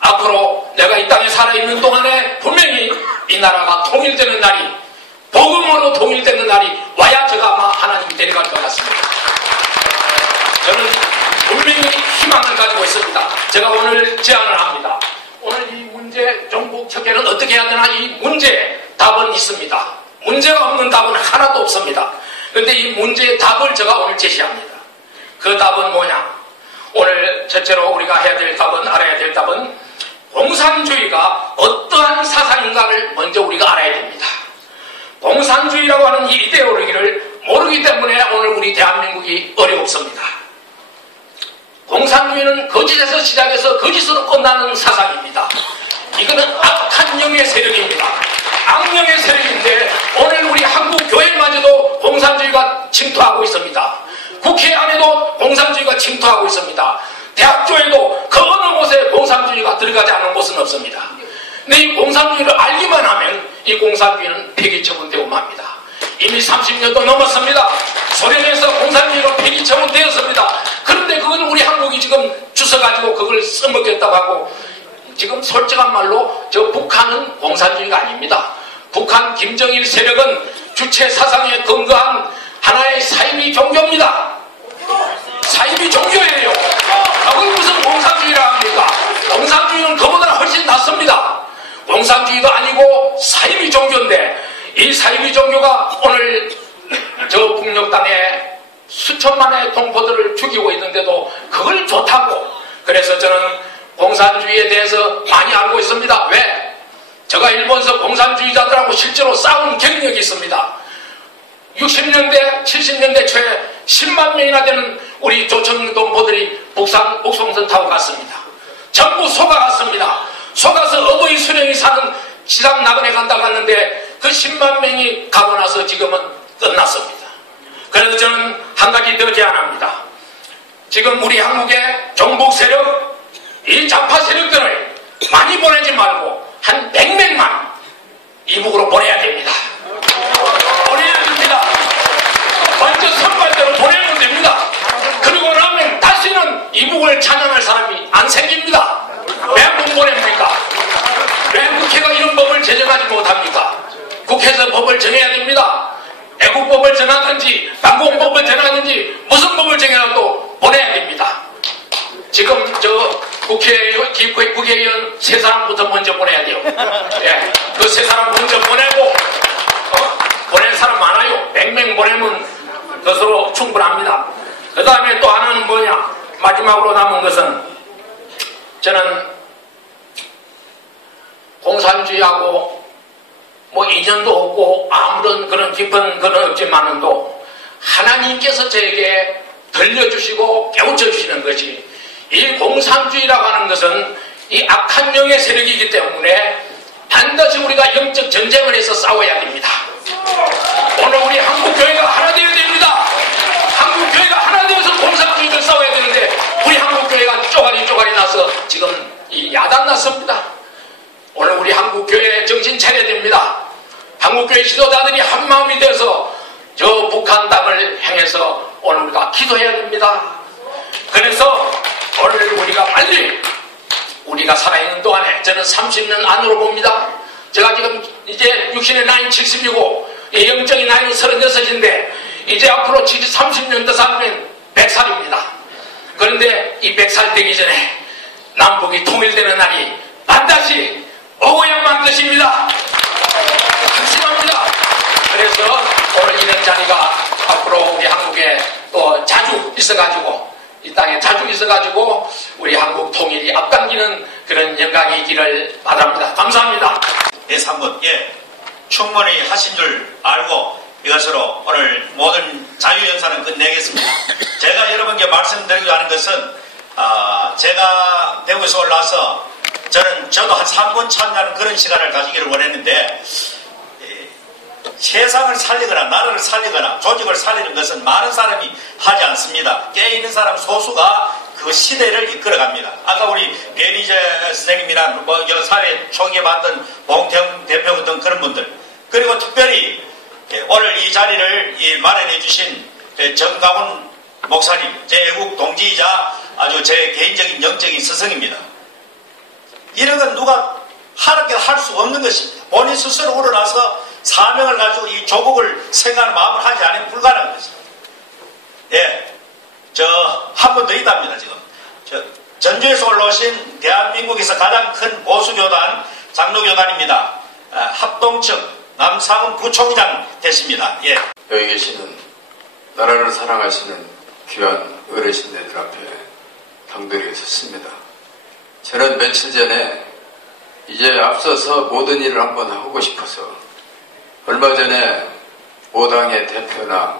앞으로 내가 이 땅에 살아있는 동안에 분명히 이 나라가 통일되는 날이, 복음으로 통일되는 날이 와야 제가 아마 하나님이 데려갈 것 같습니다. 저는 분명히 희망을 가지고 있습니다. 제가 오늘 제안을 합니다. 오늘 이 문제, 종북 척결은 어떻게 해야 되나, 이 문제에 답은 있습니다. 문제가 없는 답은 하나도 없습니다. 그런데 이 문제의 답을 제가 오늘 제시합니다. 그 답은 뭐냐? 오늘 첫째로 우리가 해야 될 답은, 알아야 될 답은 공산주의가 어떠한 사상인가를 먼저 우리가 알아야 됩니다. 공산주의라고 하는 이 이데올로기를 모르기 때문에 오늘 우리 대한민국이 어렵습니다. 공산주의는 거짓에서 시작해서 거짓으로 끝나는 사상입니다. 이거는 악한 영의 세력입니다. 악령의 세력인데 오늘 우리 한국 교회마저도 공산주의가 침투하고 있습니다. 국회 안에도 공산주의가 침투하고 있습니다. 대학교에도 그 어느 곳에 공산주의가 들어가지 않은 곳은 없습니다. 근데 이 공산주의를 알기만 하면 이 공산주의는 폐기처분되고 맙니다. 이미 30년도 넘었습니다. 소련에서 공산주의로 폐기처분되었습니다. 그런데 그건 우리 한국이 지금 주워가지고 그걸 써먹겠다고 하고, 지금 솔직한 말로 저 북한은 공산주의가 아닙니다. 북한 김정일 세력은 주체 사상에 근거한 하나의 사이비 종교입니다. 사이비 종교예요. 맞습니다. 공산주의도 아니고 사이비 종교인데 이 사이비 종교가 오늘 저 북녘땅에 수천만의 동포들을 죽이고 있는데도 그걸 좋다고. 그래서 저는 공산주의에 대해서 많이 알고 있습니다. 왜? 제가 일본에서 공산주의자들하고 실제로 싸운 경력이 있습니다. 60년대, 70년대 초에 10만 명이나 되는 우리 조청 동포들이 북송선 타고 갔습니다. 전부 속아갔습니다. 속아서 어버이 수령이 사는 지상 낙원에 간다고 갔는데 그 10만 명이 가고 나서 지금은 끝났습니다. 그래서 저는 한 가지 더 제안합니다. 지금 우리 한국의 종북 세력, 이 좌파 세력들을 많이 보내지 말고 한 100명만 이북으로 보내야 됩니다. 보내야 됩니다. 먼저 선발대로 보내면 됩니다. 그리고 나면 다시는 이북을 찬양할 사람이 안 생깁니다. 왜 못 보냅니까? 왜 국회가 이런 법을 제정하지 못합니까? 국회에서 법을 정해야 됩니다. 애국법을 정하든지 방공법을 정하든지 무슨 법을 정해라도 보내야 됩니다. 지금 저 국회의원 3사람부터 먼저 보내야 돼요. 예, 그 3사람 먼저 보내고 보낼 사람 많아요. 100명 보내면 그것으로 충분합니다. 그 다음에 또 하나는 뭐냐, 마지막으로 남은 것은 저는 공산주의하고 뭐 인연도 없고 아무런 그런 깊은 그런 없지만은도 하나님께서 저에게 들려주시고 깨우쳐 주시는 것이 이 공산주의라고 하는 것은 이 악한 영의 세력이기 때문에 반드시 우리가 영적 전쟁을 해서 싸워야 됩니다. 오늘 우리 한국교회가 하나 되어야 됩니다. 한국교회가 하나 되어서 공산주의를 싸워야 되는데 우리 한국교회가 쪼가리 나서 지금 이 야단 났습니다. 오늘 우리 한국교회 정신 차려야 됩니다. 한국교회 지도자들이 한마음이 돼서 저 북한 땅을 향해서 오늘 우리가 기도해야 됩니다. 그래서 오늘 우리가 빨리 우리가 살아있는 동안에 저는 30년 안으로 봅니다. 제가 지금 이제 60의 나이는 70이고 영적인 나이는 36인데 이제 앞으로 30년 더 살면 100살입니다. 그런데 이 100살 되기 전에 남북이 통일되는 날이 반드시 오고야만 것입니다. 확신합니다. 그래서 오늘 이런 자리가 앞으로 우리 한국에 또 자주 있어가지고 이 땅에 자주 있어가지고 우리 한국 통일이 앞당기는 그런 영광이 있기를 바랍니다. 감사합니다. 예, 3분. 예, 충분히 하신 줄 알고 이것으로 오늘 모든 자유연사는 끝내겠습니다. 제가 여러분께 말씀드리고 하는 것은 제가 대구에서 올라와서 저도 한 3분 참여하는 그런 시간을 가지기를 원했는데 세상을 살리거나 나라를 살리거나 조직을 살리는 것은 많은 사람이 하지 않습니다. 깨있는 사람 소수가 그 시대를 이끌어갑니다. 아까 우리 배리재 선생님이란 여러 사회 초기에 만든 봉태웅 대표 등 그런 분들, 그리고 특별히 오늘 이 자리를 마련해 주신 정강훈 목사님, 제 애국 동지이자 아주 제 개인적인 영적인 스승입니다. 이런 건 누가 하나께 할 수 없는 것입니다. 본인 스스로 우러나서 사명을 가지고 이 조국을 생각하는 마음을 하지 않으면 불가능한 것입니다. 예, 한 번 더 있답니다. 지금 전주에서 올라오신 대한민국에서 가장 큰 보수교단 장로교단입니다. 합동측 남상훈 부총장 되십니다. 예. 여기 계시는 나라를 사랑하시는 귀한 어르신들 앞에 당돌이 섰습니다. 저는 며칠 전에 이제 앞서서 모든 일을 한번 하고 싶어서 얼마 전에 5당의 대표나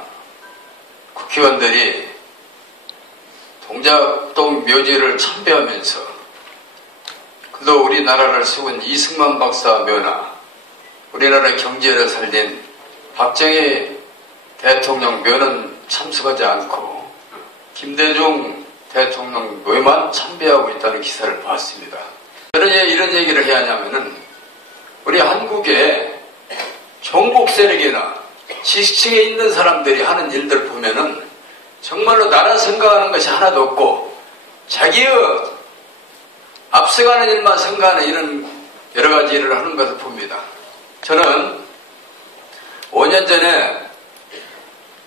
국회의원들이 동작동 묘지를 참배하면서 그도 우리나라를 세운 이승만 박사 묘나 우리나라 경제를 살린 박정희 대통령 묘는 참석하지 않고 김대중 대통령 묘만 참배하고 있다는 기사를 봤습니다. 저는 왜 이런 얘기를 해야 하냐면은 우리 한국에 종북 세력이나 지식층에 있는 사람들이 하는 일들 보면은 정말로 나라 생각하는 것이 하나도 없고 자기의 앞서가는 일만 생각하는 이런 여러 가지 일을 하는 것을 봅니다. 저는 5년 전에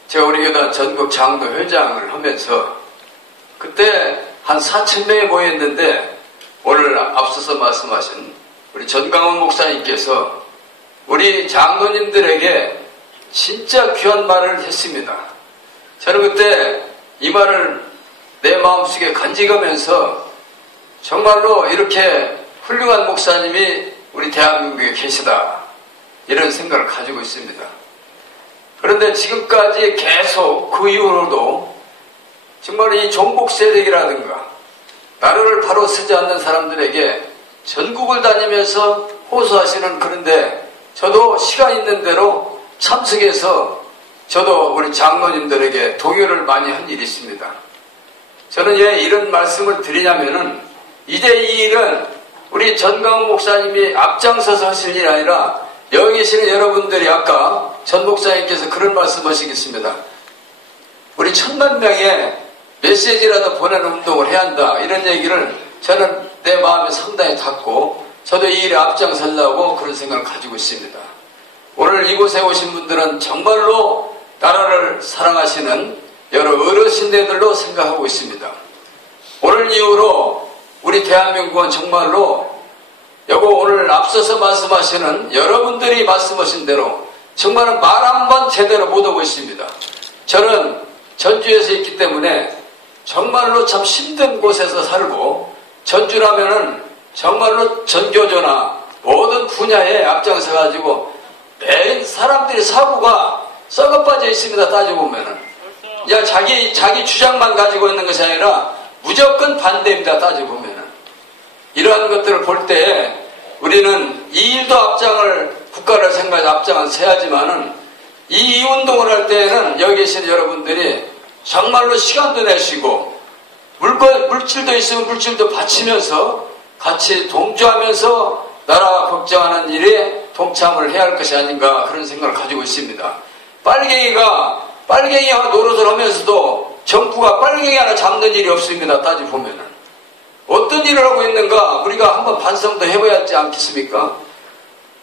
제가 우리 교단 전국 장로 회장을 하면서 그때 한 4,000명이 모였는데 오늘 앞서서 말씀하신 우리 전강훈 목사님께서 우리 장로님들에게 진짜 귀한 말을 했습니다. 저는 그때 이 말을 내 마음속에 간직하면서 정말로 이렇게 훌륭한 목사님이 우리 대한민국에 계시다, 이런 생각을 가지고 있습니다. 그런데 지금까지 계속 그 이후로도 정말 이 종북 세력이라든가 나라를 바로 쓰지 않는 사람들에게 전국을 다니면서 호소하시는, 그런데 저도 시간 있는 대로 참석해서 저도 우리 장로님들에게 동요를 많이 한 일이 있습니다. 저는 왜 이런 말씀을 드리냐면은, 이제 이 일은 우리 전강훈 목사님이 앞장서서 하실 일이 아니라 여기 계시는 여러분들이, 아까 전 목사님께서 그런 말씀 하시겠습니다. 우리 10,000명의 메시지라도 보내는 운동을 해야 한다, 이런 얘기를 저는 내 마음에 상당히 닿고 저도 이 일에 앞장서려고 그런 생각을 가지고 있습니다. 오늘 이곳에 오신 분들은 정말로 나라를 사랑하시는 여러 어르신들로 생각하고 있습니다. 오늘 이후로 우리 대한민국은 정말로 여보 오늘 앞서서 말씀하시는 여러분들이 말씀하신 대로 정말 말 한 번 제대로 못하고 있습니다. 저는 전주에서 있기 때문에 정말로 참 힘든 곳에서 살고, 전주라면은 정말로 전교조나 모든 분야에 앞장서 가지고 매일 사람들이 사고가 썩어 빠져 있습니다. 따져보면은 야 자기 주장만 가지고 있는 것이 아니라 무조건 반대입니다. 따져보면은 이러한 것들을 볼 때 우리는 이 일도 국가를 생각해서 앞장을 서야지만은 이 운동을 할 때에는 여기 계신 여러분들이 정말로 시간도 내시고 물질도 있으면 물질도 바치면서 같이 동조하면서 나라 걱정하는 일에 동참을 해야 할 것이 아닌가, 그런 생각을 가지고 있습니다. 빨갱이가 노릇을 하면서도 정부가 빨갱이 하나 잡는 일이 없습니다. 따져보면은 어떤 일을 하고 있는가 우리가 한번 반성도 해봐야 하지 않겠습니까?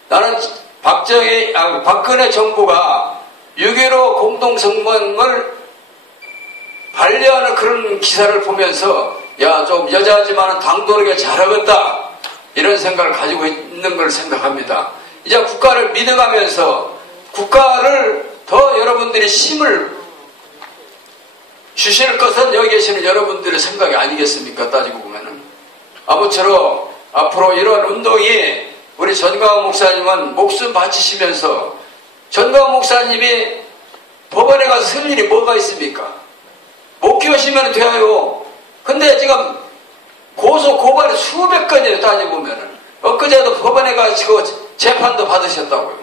나는 박근혜 정부가 6.15 공동성명을 반려하는 그런 기사를 보면서 야 좀 여자지만 당돌하게 잘하겠다, 이런 생각을 가지고 있는 걸 생각합니다. 이제 국가를 믿어가면서 국가를 더 여러분들이 힘을 주실 것은 여기 계시는 여러분들의 생각이 아니겠습니까? 따지고 보면은 아무쪼록 앞으로 이런 운동이 우리 전강훈 목사님은 목숨 바치시면서, 전강훈 목사님이 법원에 가서 쓸 일이 뭐가 있습니까? 못 키우시면 돼요. 근데 지금 고발이 수백 건이에요. 따져보면은 엊그제도 법원에 가시고 재판도 받으셨다고요.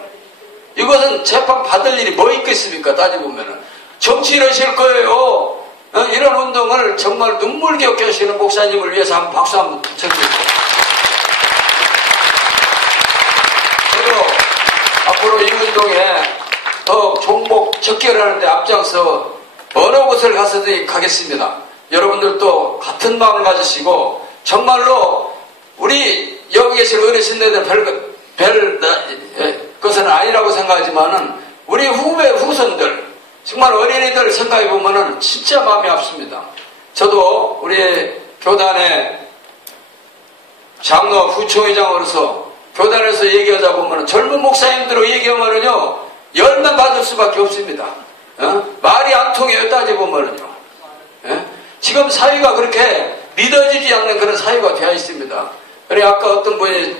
이것은 재판 받을 일이 뭐 있겠습니까? 따져보면은 정치를 하실 거예요. 이런 운동을 정말 눈물겹게 하시는 목사님을 위해서 한번 박수 한번 쳐주세요. 저도 앞으로 이 운동에 더 종목 적결하는데 앞장서 어느 곳을 가서든 가겠습니다. 여러분들도 같은 마음을 가지시고 정말로 우리 여기 계신 어르신들은 별 것은 아니라고 생각하지만은 우리 후손들, 정말 어린이들 생각해 보면은 진짜 마음이 아픕니다. 저도 우리 교단의 장로 부총회장으로서 교단에서 얘기하자 보면은 젊은 목사님들로 얘기하면은요 열만 받을 수밖에 없습니다. 말이 안 통해요. 따져보면은요. 지금 사회가 그렇게 믿어지지 않는 그런 사회가 되어 있습니다. 그래 아까 어떤 분이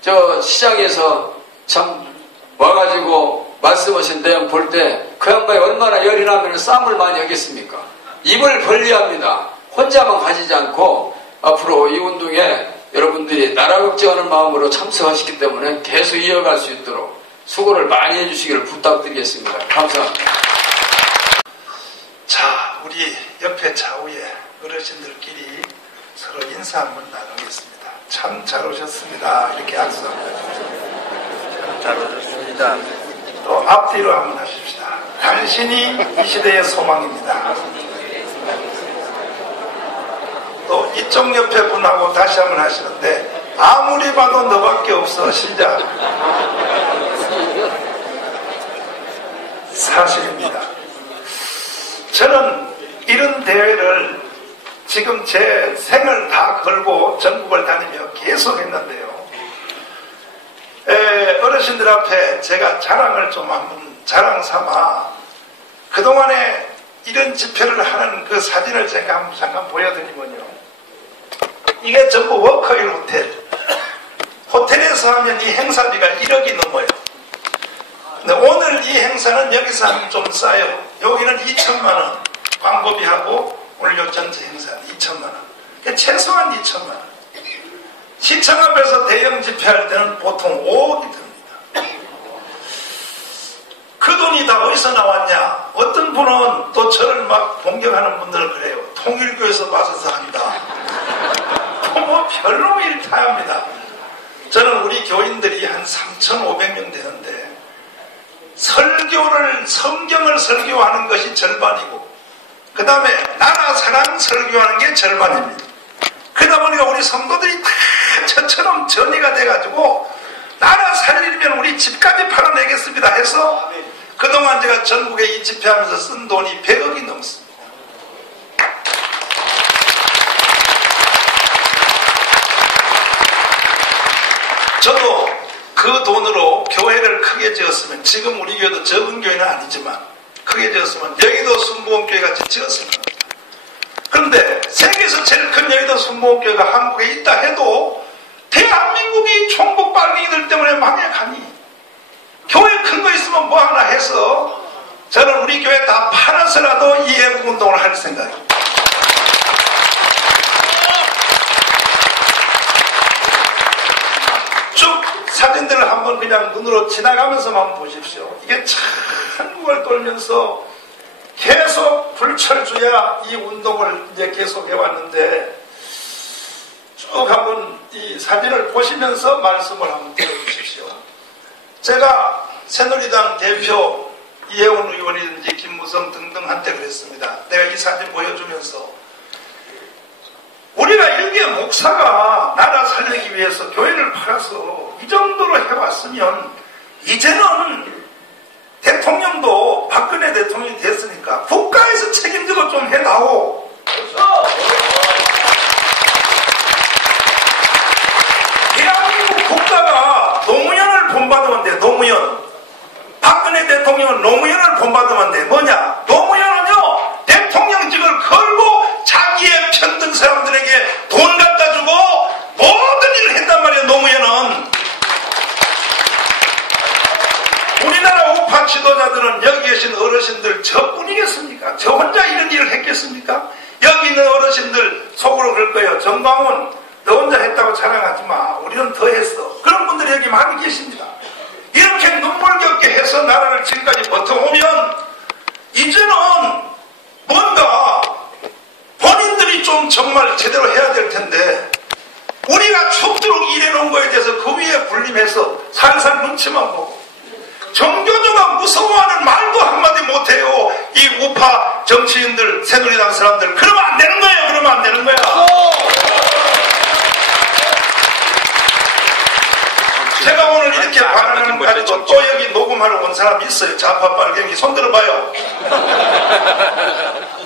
저 시장에서 참 와가지고 말씀하신 내용 볼 때 그 양반이 얼마나 열이 나면 싸움을 많이 하겠습니까? 입을 벌리합니다. 혼자만 가지지 않고 앞으로 이 운동에 여러분들이 나라 걱정하는 마음으로 참석하시기 때문에 계속 이어갈 수 있도록 수고를 많이 해주시기를 부탁드리겠습니다. 감사합니다. 자, 우리 옆에 좌우에 어르신들끼리 서로 인사 한번 나누겠습니다. 참 잘 오셨습니다. 이렇게 악수합니다. 참 잘 오셨습니다. 또 앞뒤로 한번 하십시다. 당신이 이 시대의 소망입니다. 또 이쪽 옆에 분하고 다시 한번 하시는데 아무리 봐도 너밖에 없어. 시작. 사실입니다. 저는 이런 대회를 지금 제 생을 다 걸고 전국을 다니며 계속 했는데요. 어르신들 앞에 제가 자랑을 좀 한번 자랑 삼아 그동안에 이런 집회를 하는 그 사진을 제가 한번 잠깐 보여드리면요. 이게 전부 워커힐 호텔. 호텔에서 하면 이 행사비가 1억이 넘어요. 근데 오늘 이 행사는 여기서 하면 좀 싸요. 여기는 2천만원 광고비하고 오늘 요 전체 행사는 2천만원. 그러니까 최소한 2천만원. 시청 앞에서 대형 집회할 때는 보통 5억이 듭니다. 그 돈이 다 어디서 나왔냐? 어떤 분은 또 저를 막 공격하는 분들은 그래요. 통일교에서 받아서 한다. 뭐 별로 일타합니다. 저는 우리 교인들이 한 3,500명 되는데 성경을 설교하는 것이 절반이고 그 다음에 나라 사랑 설교하는 게 절반입니다. 그러다 보니까 우리 성도들이 다 저처럼 전이가 돼가지고 나라 살리려면 우리 집까지 팔아내겠습니다 해서 그동안 제가 전국에 이 집회하면서 쓴 돈이 100억이 넘습니다. 저도 그 돈으로 교회를 크게 지었으면 지금 우리 교회도 적은 교회는 아니지만 크게 지었으면 여의도 순복음교회 같이 지었을 겁니다. 그런데 세계에서 제일 큰 여의도 순복음교회가 한국에 있다 해도 대한민국이 총국 빨갱이들 때문에 망해가니 교회 큰 거 있으면 뭐 하나 해서 저는 우리 교회 다 팔아서라도 이 애국운동을 할 생각입니다. 쭉 사진들을 한번 그냥 눈으로 지나가면서만 보십시오. 이게 참 한국을 돌면서 계속 불철주야 이 운동을 이제 계속 해왔는데 쭉 한번 이 사진을 보시면서 말씀을 한번 들어주십시오. 제가 새누리당 대표 이혜원 의원이든지 김무성 등등한테 그랬습니다. 내가 이 사진 보여주면서 우리가 일개 목사가 나라 살리기 위해서 교회를 팔아서 이 정도로 해왔으면 이제는 대통령도 박근혜 대통령이 됐으니까 국가에서 책임지고 좀 해다오. 대한민국 국가가 노무현을 본받으면 돼. 노무현. 박근혜 대통령은 노무현을 본받으면 돼. 뭐냐? 노무현은요 대통령직을 걸고 자기의 편든 사람들에게 돈 갖다 주고 모든 일을 했단 말이에요. 노무현은. 우리나라 우파 지도자들은 여기 계신 어르신들 저뿐이겠습니까? 저 혼자 이런 일을 했겠습니까? 여기 있는 어르신들 속으로 그럴 거예요. 정광훈 너 혼자 했다고 자랑하지 마. 우리는 더 했어. 그런 분들이 여기 많이 계십니다. 이렇게 눈물겹게 해서 나라를 지금까지 버텨오면 이제는 뭔가 본인들이 좀 정말 제대로 해야 될 텐데 우리가 춥도록 일해놓은 거에 대해서 그 위에 군림해서 살살 눈치만 보고 정교조가 무서워하는 말도 한마디 못해요. 이 우파 정치인들 새누리당 사람들. 그러면 안 되는 거예요. 그러면 안 되는 거야. 제가 오늘 이렇게 발언하는 가지고 또 여기 녹음하러 온 사람이 있어요. 좌파 빨갱이 손 들어봐요.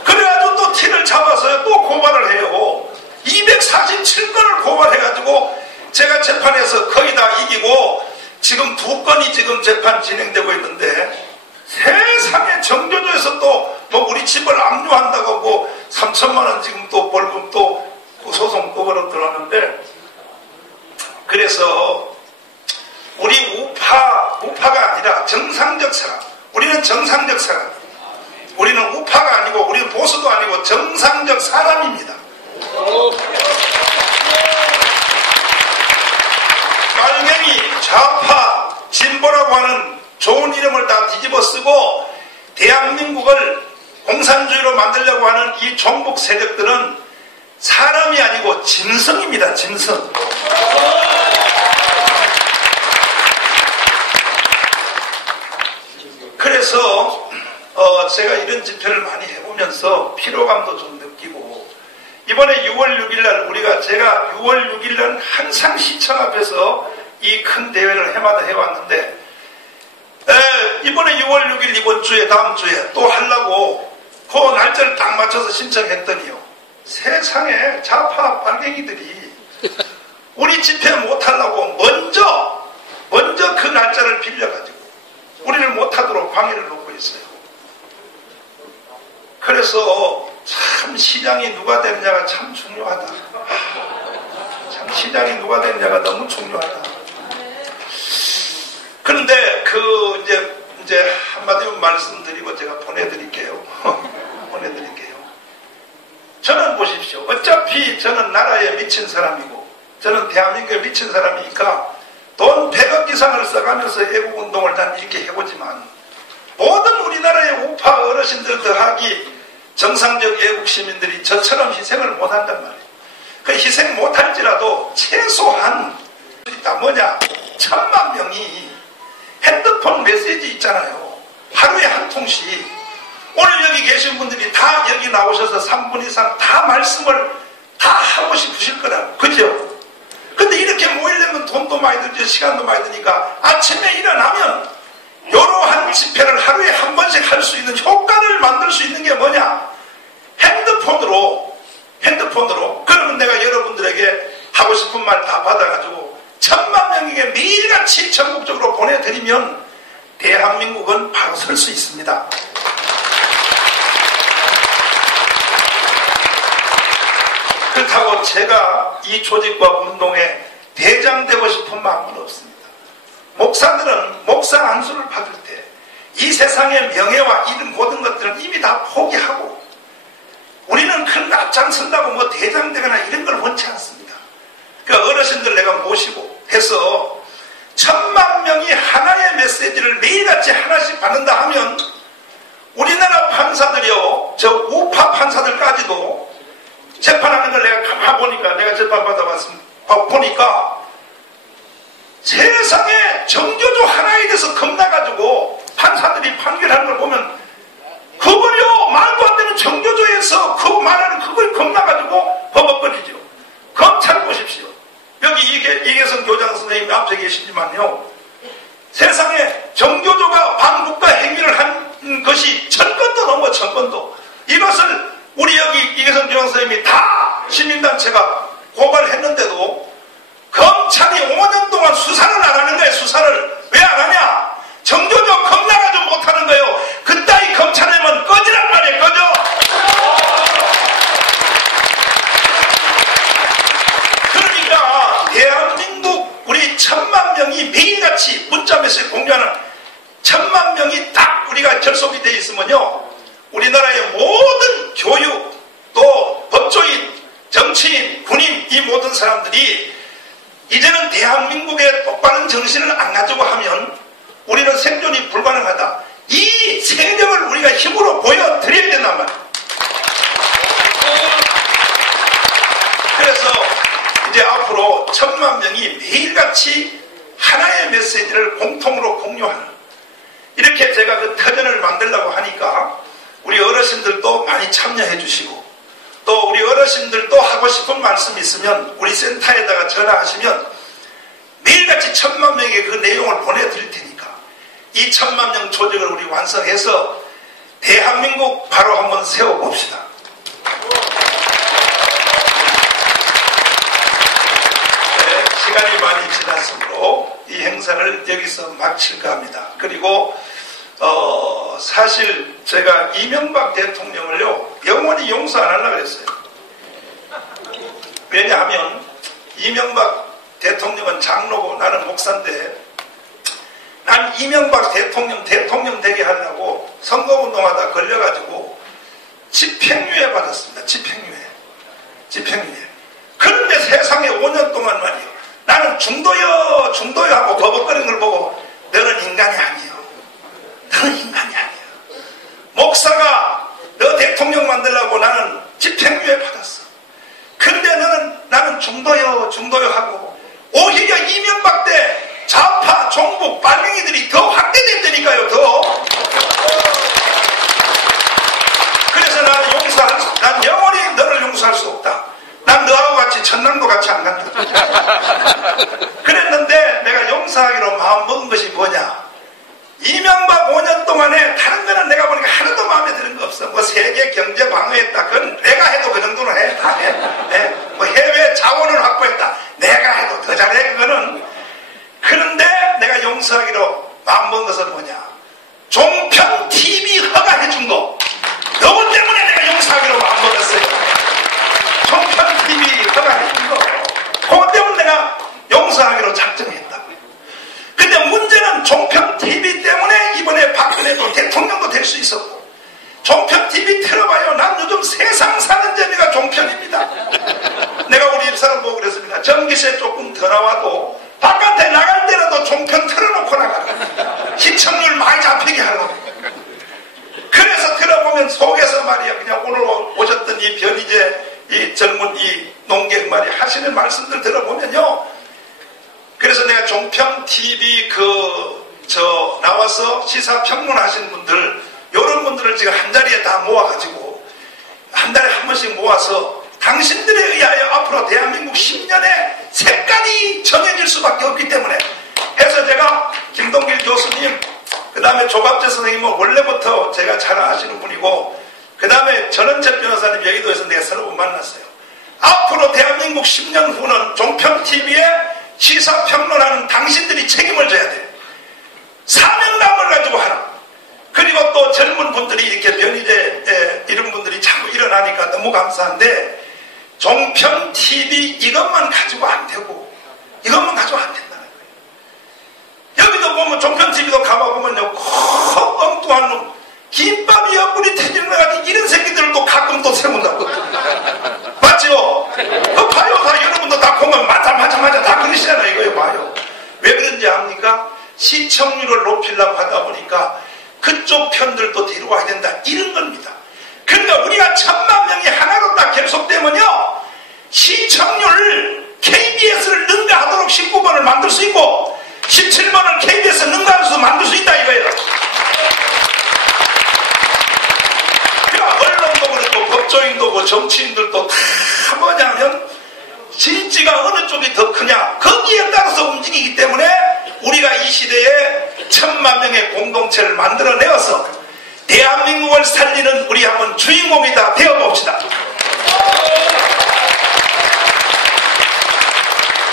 그래가지고 또 티를 잡아서 또 고발을 해요. 247건을 고발해가지고 제가 재판에서 거의 다 이기고 지금 2건이 지금 재판 진행되고 있는데 세상에 정교조에서 또 뭐 우리 집을 압류한다고 뭐 3천만 원 지금 또 벌금 또 소송 또 걸어 들어왔는데 그래서 우리 우파가 아니라 정상적 사람. 우리는 정상적 사람. 우리는 우파가 아니고 우리는 보수도 아니고 정상적 사람입니다. 빨갱이, 좌파, 진보라고 하는 좋은 이름을 다 뒤집어 쓰고 대한민국을 공산주의로 만들려고 하는 이 종북 세력들은 사람이 아니고 짐승입니다. 짐승. 그래서 제가 이런 집회를 많이 해보면서 피로감도 좀 느끼고 이번에 6월 6일날 제가 6월 6일날 항상 시청 앞에서 이 큰 대회를 해마다 해왔는데 이번에 6월 6일 이번 주에 다음 주에 또 하려고 그 날짜를 딱 맞춰서 신청했더니요 세상에 좌파 빨갱이들이 우리 집회 못하려고 먼저 의자를 빌려가지고 우리를 못하도록 방해를 놓고 있어요. 그래서 참 시장이 누가 되느냐가 참 중요하다. 참 시장이 누가 되느냐가 너무 중요하다. 그런데 이제 한마디로 말씀드리고 제가 보내드릴게요. 보내드릴게요. 저는 보십시오. 어차피 저는 나라에 미친 사람이고 저는 대한민국에 미친 사람이니까 돈 100억 이상을 써가면서 애국운동을 난 이렇게 해보지만 모든 우리나라의 우파 어르신들 더하기 정상적 애국시민들이 저처럼 희생을 못한단 말이에요. 그 희생 못할지라도 최소한 뭐냐 1000만 명이 핸드폰 메시지 있잖아요. 하루에 한 통씩 오늘 여기 계신 분들이 다 여기 나오셔서 3분 이상 다 말씀을 다 하고 싶으실 거라고. 그죠? 근데 이렇게 모이려면 돈도 많이 들죠. 시간도 많이 드니까 아침에 일어나면 이러한 집회를 하루에 한 번씩 할 수 있는 효과를 만들 수 있는 게 뭐냐? 핸드폰으로 그러면 내가 여러분들에게 하고 싶은 말 다 받아가지고 1000만 명에게 매일같이 전국적으로 보내드리면 대한민국은 바로 설 수 있습니다. 그렇다고 제가 이 조직과 운동에 대장되고 싶은 마음은 없습니다. 목사들은 목사 안수를 받을 때 이 세상의 명예와 이런 모든 것들은 이미 다 포기하고 우리는 큰 앞장선다고 뭐 대장되거나 이런 걸 원치 않습니다. 그러니까 어르신들 내가 모시고 해서 1000만 명이 하나의 메시지를 매일같이 하나씩 받는다 하면 우리나라 판사들이요, 저 우파 판사들까지도 재판하는 걸 내가 가만 보니까 내가 재판 받아봤습니다. 보니까 세상에 정교조 하나에 대해서 겁나가지고 판사들이 판결하는 걸 보면 그걸요 말도 안 되는 정교조에서 그 말하는 그걸 겁나가지고 버벅거리죠. 검찰 보십시오. 여기 이계성 교장 선생님 앞에 계시지만요, 세상에 정교조가 반국가 행위를 한 것이 1000건도 넘어 1000건도. 이것을 우리 여기 이계성 교장 선생님이 다 시민단체가 고발했는데도 검찰이 5년 동안 수사를 안 하는 거예요. 수사를 왜 안 하냐? 정교조 겁나가지고 못하는 거예요. 그따위 검찰이면 꺼지란 말이에요. 꺼져. 그러니까 대한민국 우리 1000만 명이 매일같이 문자 메시지 공유하는 1000만 명이 딱 우리가 결속이 되어 있으면요, 우리나라의 모든 교육 또 법조인, 정치인, 군인 이 모든 사람들이 이제는 대한민국의 똑바른 정신을 안 가지고 하면 우리는 생존이 불가능하다. 이 세력을 우리가 힘으로 보여드려야 된단 말이에요. 그래서 이제 앞으로 1000만 명이 매일같이 하나의 메시지를 공통으로 공유하는, 이렇게 제가 그 터전을 만들려고 하니까 우리 어르신들도 많이 참여해 주시고, 또 우리 어르신들도 하고 싶은 말씀이 있으면 우리 센터에다가 전화하시면 매일같이 1000만 명에게 그 내용을 보내드릴 테니까 이 1000만 명 조직을 우리 완성해서 대한민국 바로 한번 세워봅시다. 네, 시간이 많이 지났으므로 이 행사를 여기서 마칠까 합니다. 그리고 사실 제가 이명박 대통령을요 영원히 용서 안 하려고 그랬어요. 왜냐하면 이명박 대통령은 장로고 나는 목사인데, 난 이명박 대통령 되게 하려고 선거운동하다 걸려가지고 집행유예 받았습니다. 집행유예. 그런데 세상에 5년 동안 말이에요, 나는 중도요 하고 버벅거리는 걸 보고 너는 인간이 아니에요. 너는 인간이 아니야. 목사가 너 대통령 만들려고 나는 집행유예 받았어. 근데 나는 중도요 하고 오히려 이명박 때 좌파, 종북, 빨갱이들이 더 확대됐다니까요, 더. 그래서 난 영원히 너를 용서할 수 없다. 난 너하고 같이 천당도 같이 안 간다. 그랬는데 내가 용서하기로 마음먹은 것이 뭐냐? 이명박 5년 동안에 다른 거는 내가 보니까 하나도 마음에 드는 거 없어. 뭐 세계 경제 방어했다. 그건 내가 해도 그 정도는 해. 다 해. 네. 뭐 해외 자원을 확보했다. 내가 해도 더 잘해, 그거는. 그런데 내가 용서하기로 마음 먹은 것은 뭐냐? 종편 TV 허가해준 거. 그것 때문에 내가 용서하기로 마음 먹었어요. 종편 TV 허가해준 거. 그것 때문에 내가 용서하기로 작정했다. 근데 문제는 종편 TV 때문에 이번에 박근혜도 대통령도 될 수 있었고, 종편 TV 틀어봐요. 난 요즘 세상 사는 재미가 종편입니다. 내가 우리 집사람 보고 그랬습니다. 전기세 조금 더 나와도 바깥에 나갈 때라도 종편 틀어놓고 나가라. 시청률 많이 잡히게 하려고. 그래서 들어보면 속에서 말이야, 그냥 오늘 오셨던 이 변희재 이 젊은 이 농객 말이 하시는 말씀들 들어보면요. 그래서 내가 종편 TV 나와서 시사평론 하시는 분들, 이런 분들을 지금 한 자리에 다 모아가지고 한 달에 한 번씩 모아서 당신들에 의하여 앞으로 대한민국 10년의 색깔이 정해질 수밖에 없기 때문에 해서 제가 김동길 교수님, 그 다음에 조갑재 선생님은 원래부터 제가 잘 아시는 분이고, 그 다음에 전원책 변호사님 여의도에서 내가 서로 만났어요. 앞으로 대한민국 10년 후는 종편TV에 시사평론하는 당신들이 책임을 져야 돼. 사명감을 가지고 하라. 그리고 또 젊은 분들이 이렇게 변희재 이런 분들이 자꾸 일어나니까 너무 감사한데, 종편TV 이것만 가지고 안 되고, 이것만 가지고 안 된다는 거예요. 여기도 보면 종편TV도 가봐보면요, 엉뚱한 놈, 김밥이 옆구리 터지는 것 같은 이런 새끼들도 가끔 또 세운다고. 맞죠? 그 봐요. 다 여러분도 다 보면 맞아 다 그러시잖아요. 이거요. 봐요. 왜 그런지 압니까? 시청률을 높이려고 하다 보니까 그쪽 편들도 뒤로 와야 된다, 이런 겁니다. 그러니까 우리가 1000만 명이 하나로 딱 결속되면요, 시청률 KBS를 능가하도록 19번을 만들 수 있고 17번을 KBS 능가할 수 만들 수 있다 이거예요. 그러니까 언론도 그렇고 법조인도 그렇고 정치인들도 다 뭐냐면 진지가 어느 쪽이 더 크냐, 거기에 따라서 움직이기 때문에 우리가 이 시대에 1000만 명의 공동체를 만들어내어서 대한민국을 살리는 우리 한번 주인공이 다 되어봅시다.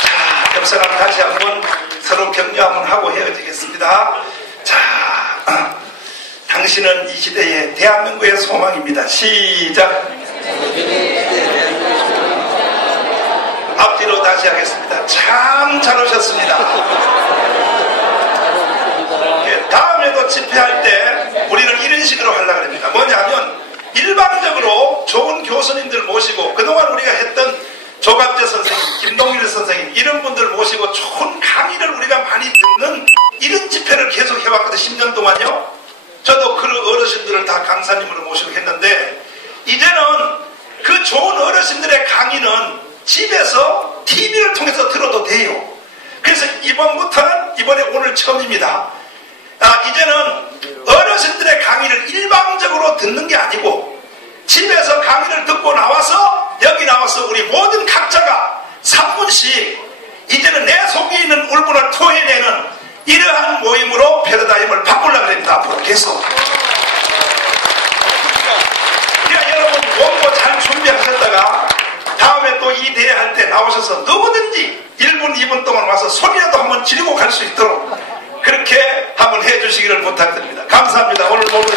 자, 옆 사람 다시 한번 서로 격려 한번 하고 헤어지겠습니다. 자, 당신은 이 시대의 대한민국의 소망입니다. 시작. 앞뒤로 다시 하겠습니다. 참 잘 오셨습니다. 다음에도 집회할 때 우리는 이런 식으로 하려고 합니다. 뭐냐면 일반적으로 좋은 교수님들 모시고 그동안 우리가 했던 조갑재 선생님, 김동일 선생님 이런 분들 모시고 좋은 강의를 우리가 많이 듣는 이런 집회를 계속 해왔거든요. 10년 동안요. 저도 그 어르신들을 다 강사님으로 모시고 했는데, 이제는 그 좋은 어르신들의 강의는 집에서 TV를 통해서 들어도 돼요. 그래서 이번에 오늘 처음입니다. 이제는 어르신들의 강의를 일방적으로 듣는 게 아니고 집에서 강의를 듣고 나와서 여기 나와서 우리 모든 각자가 3분씩 이제는 내 속에 있는 울분을 토해내는 이러한 모임으로 패러다임을 바꾸려고 합니다. 앞으로 계속. 그러니까 여러분 원고 잘 준비하셨다가 다음에 또 이 대회 할 때 나오셔서 누구든지 1분 2분 동안 와서 소리라도 한번 지르고 갈 수 있도록 그렇게 한번 해주시기를 부탁드립니다. 감사합니다. 오늘 모두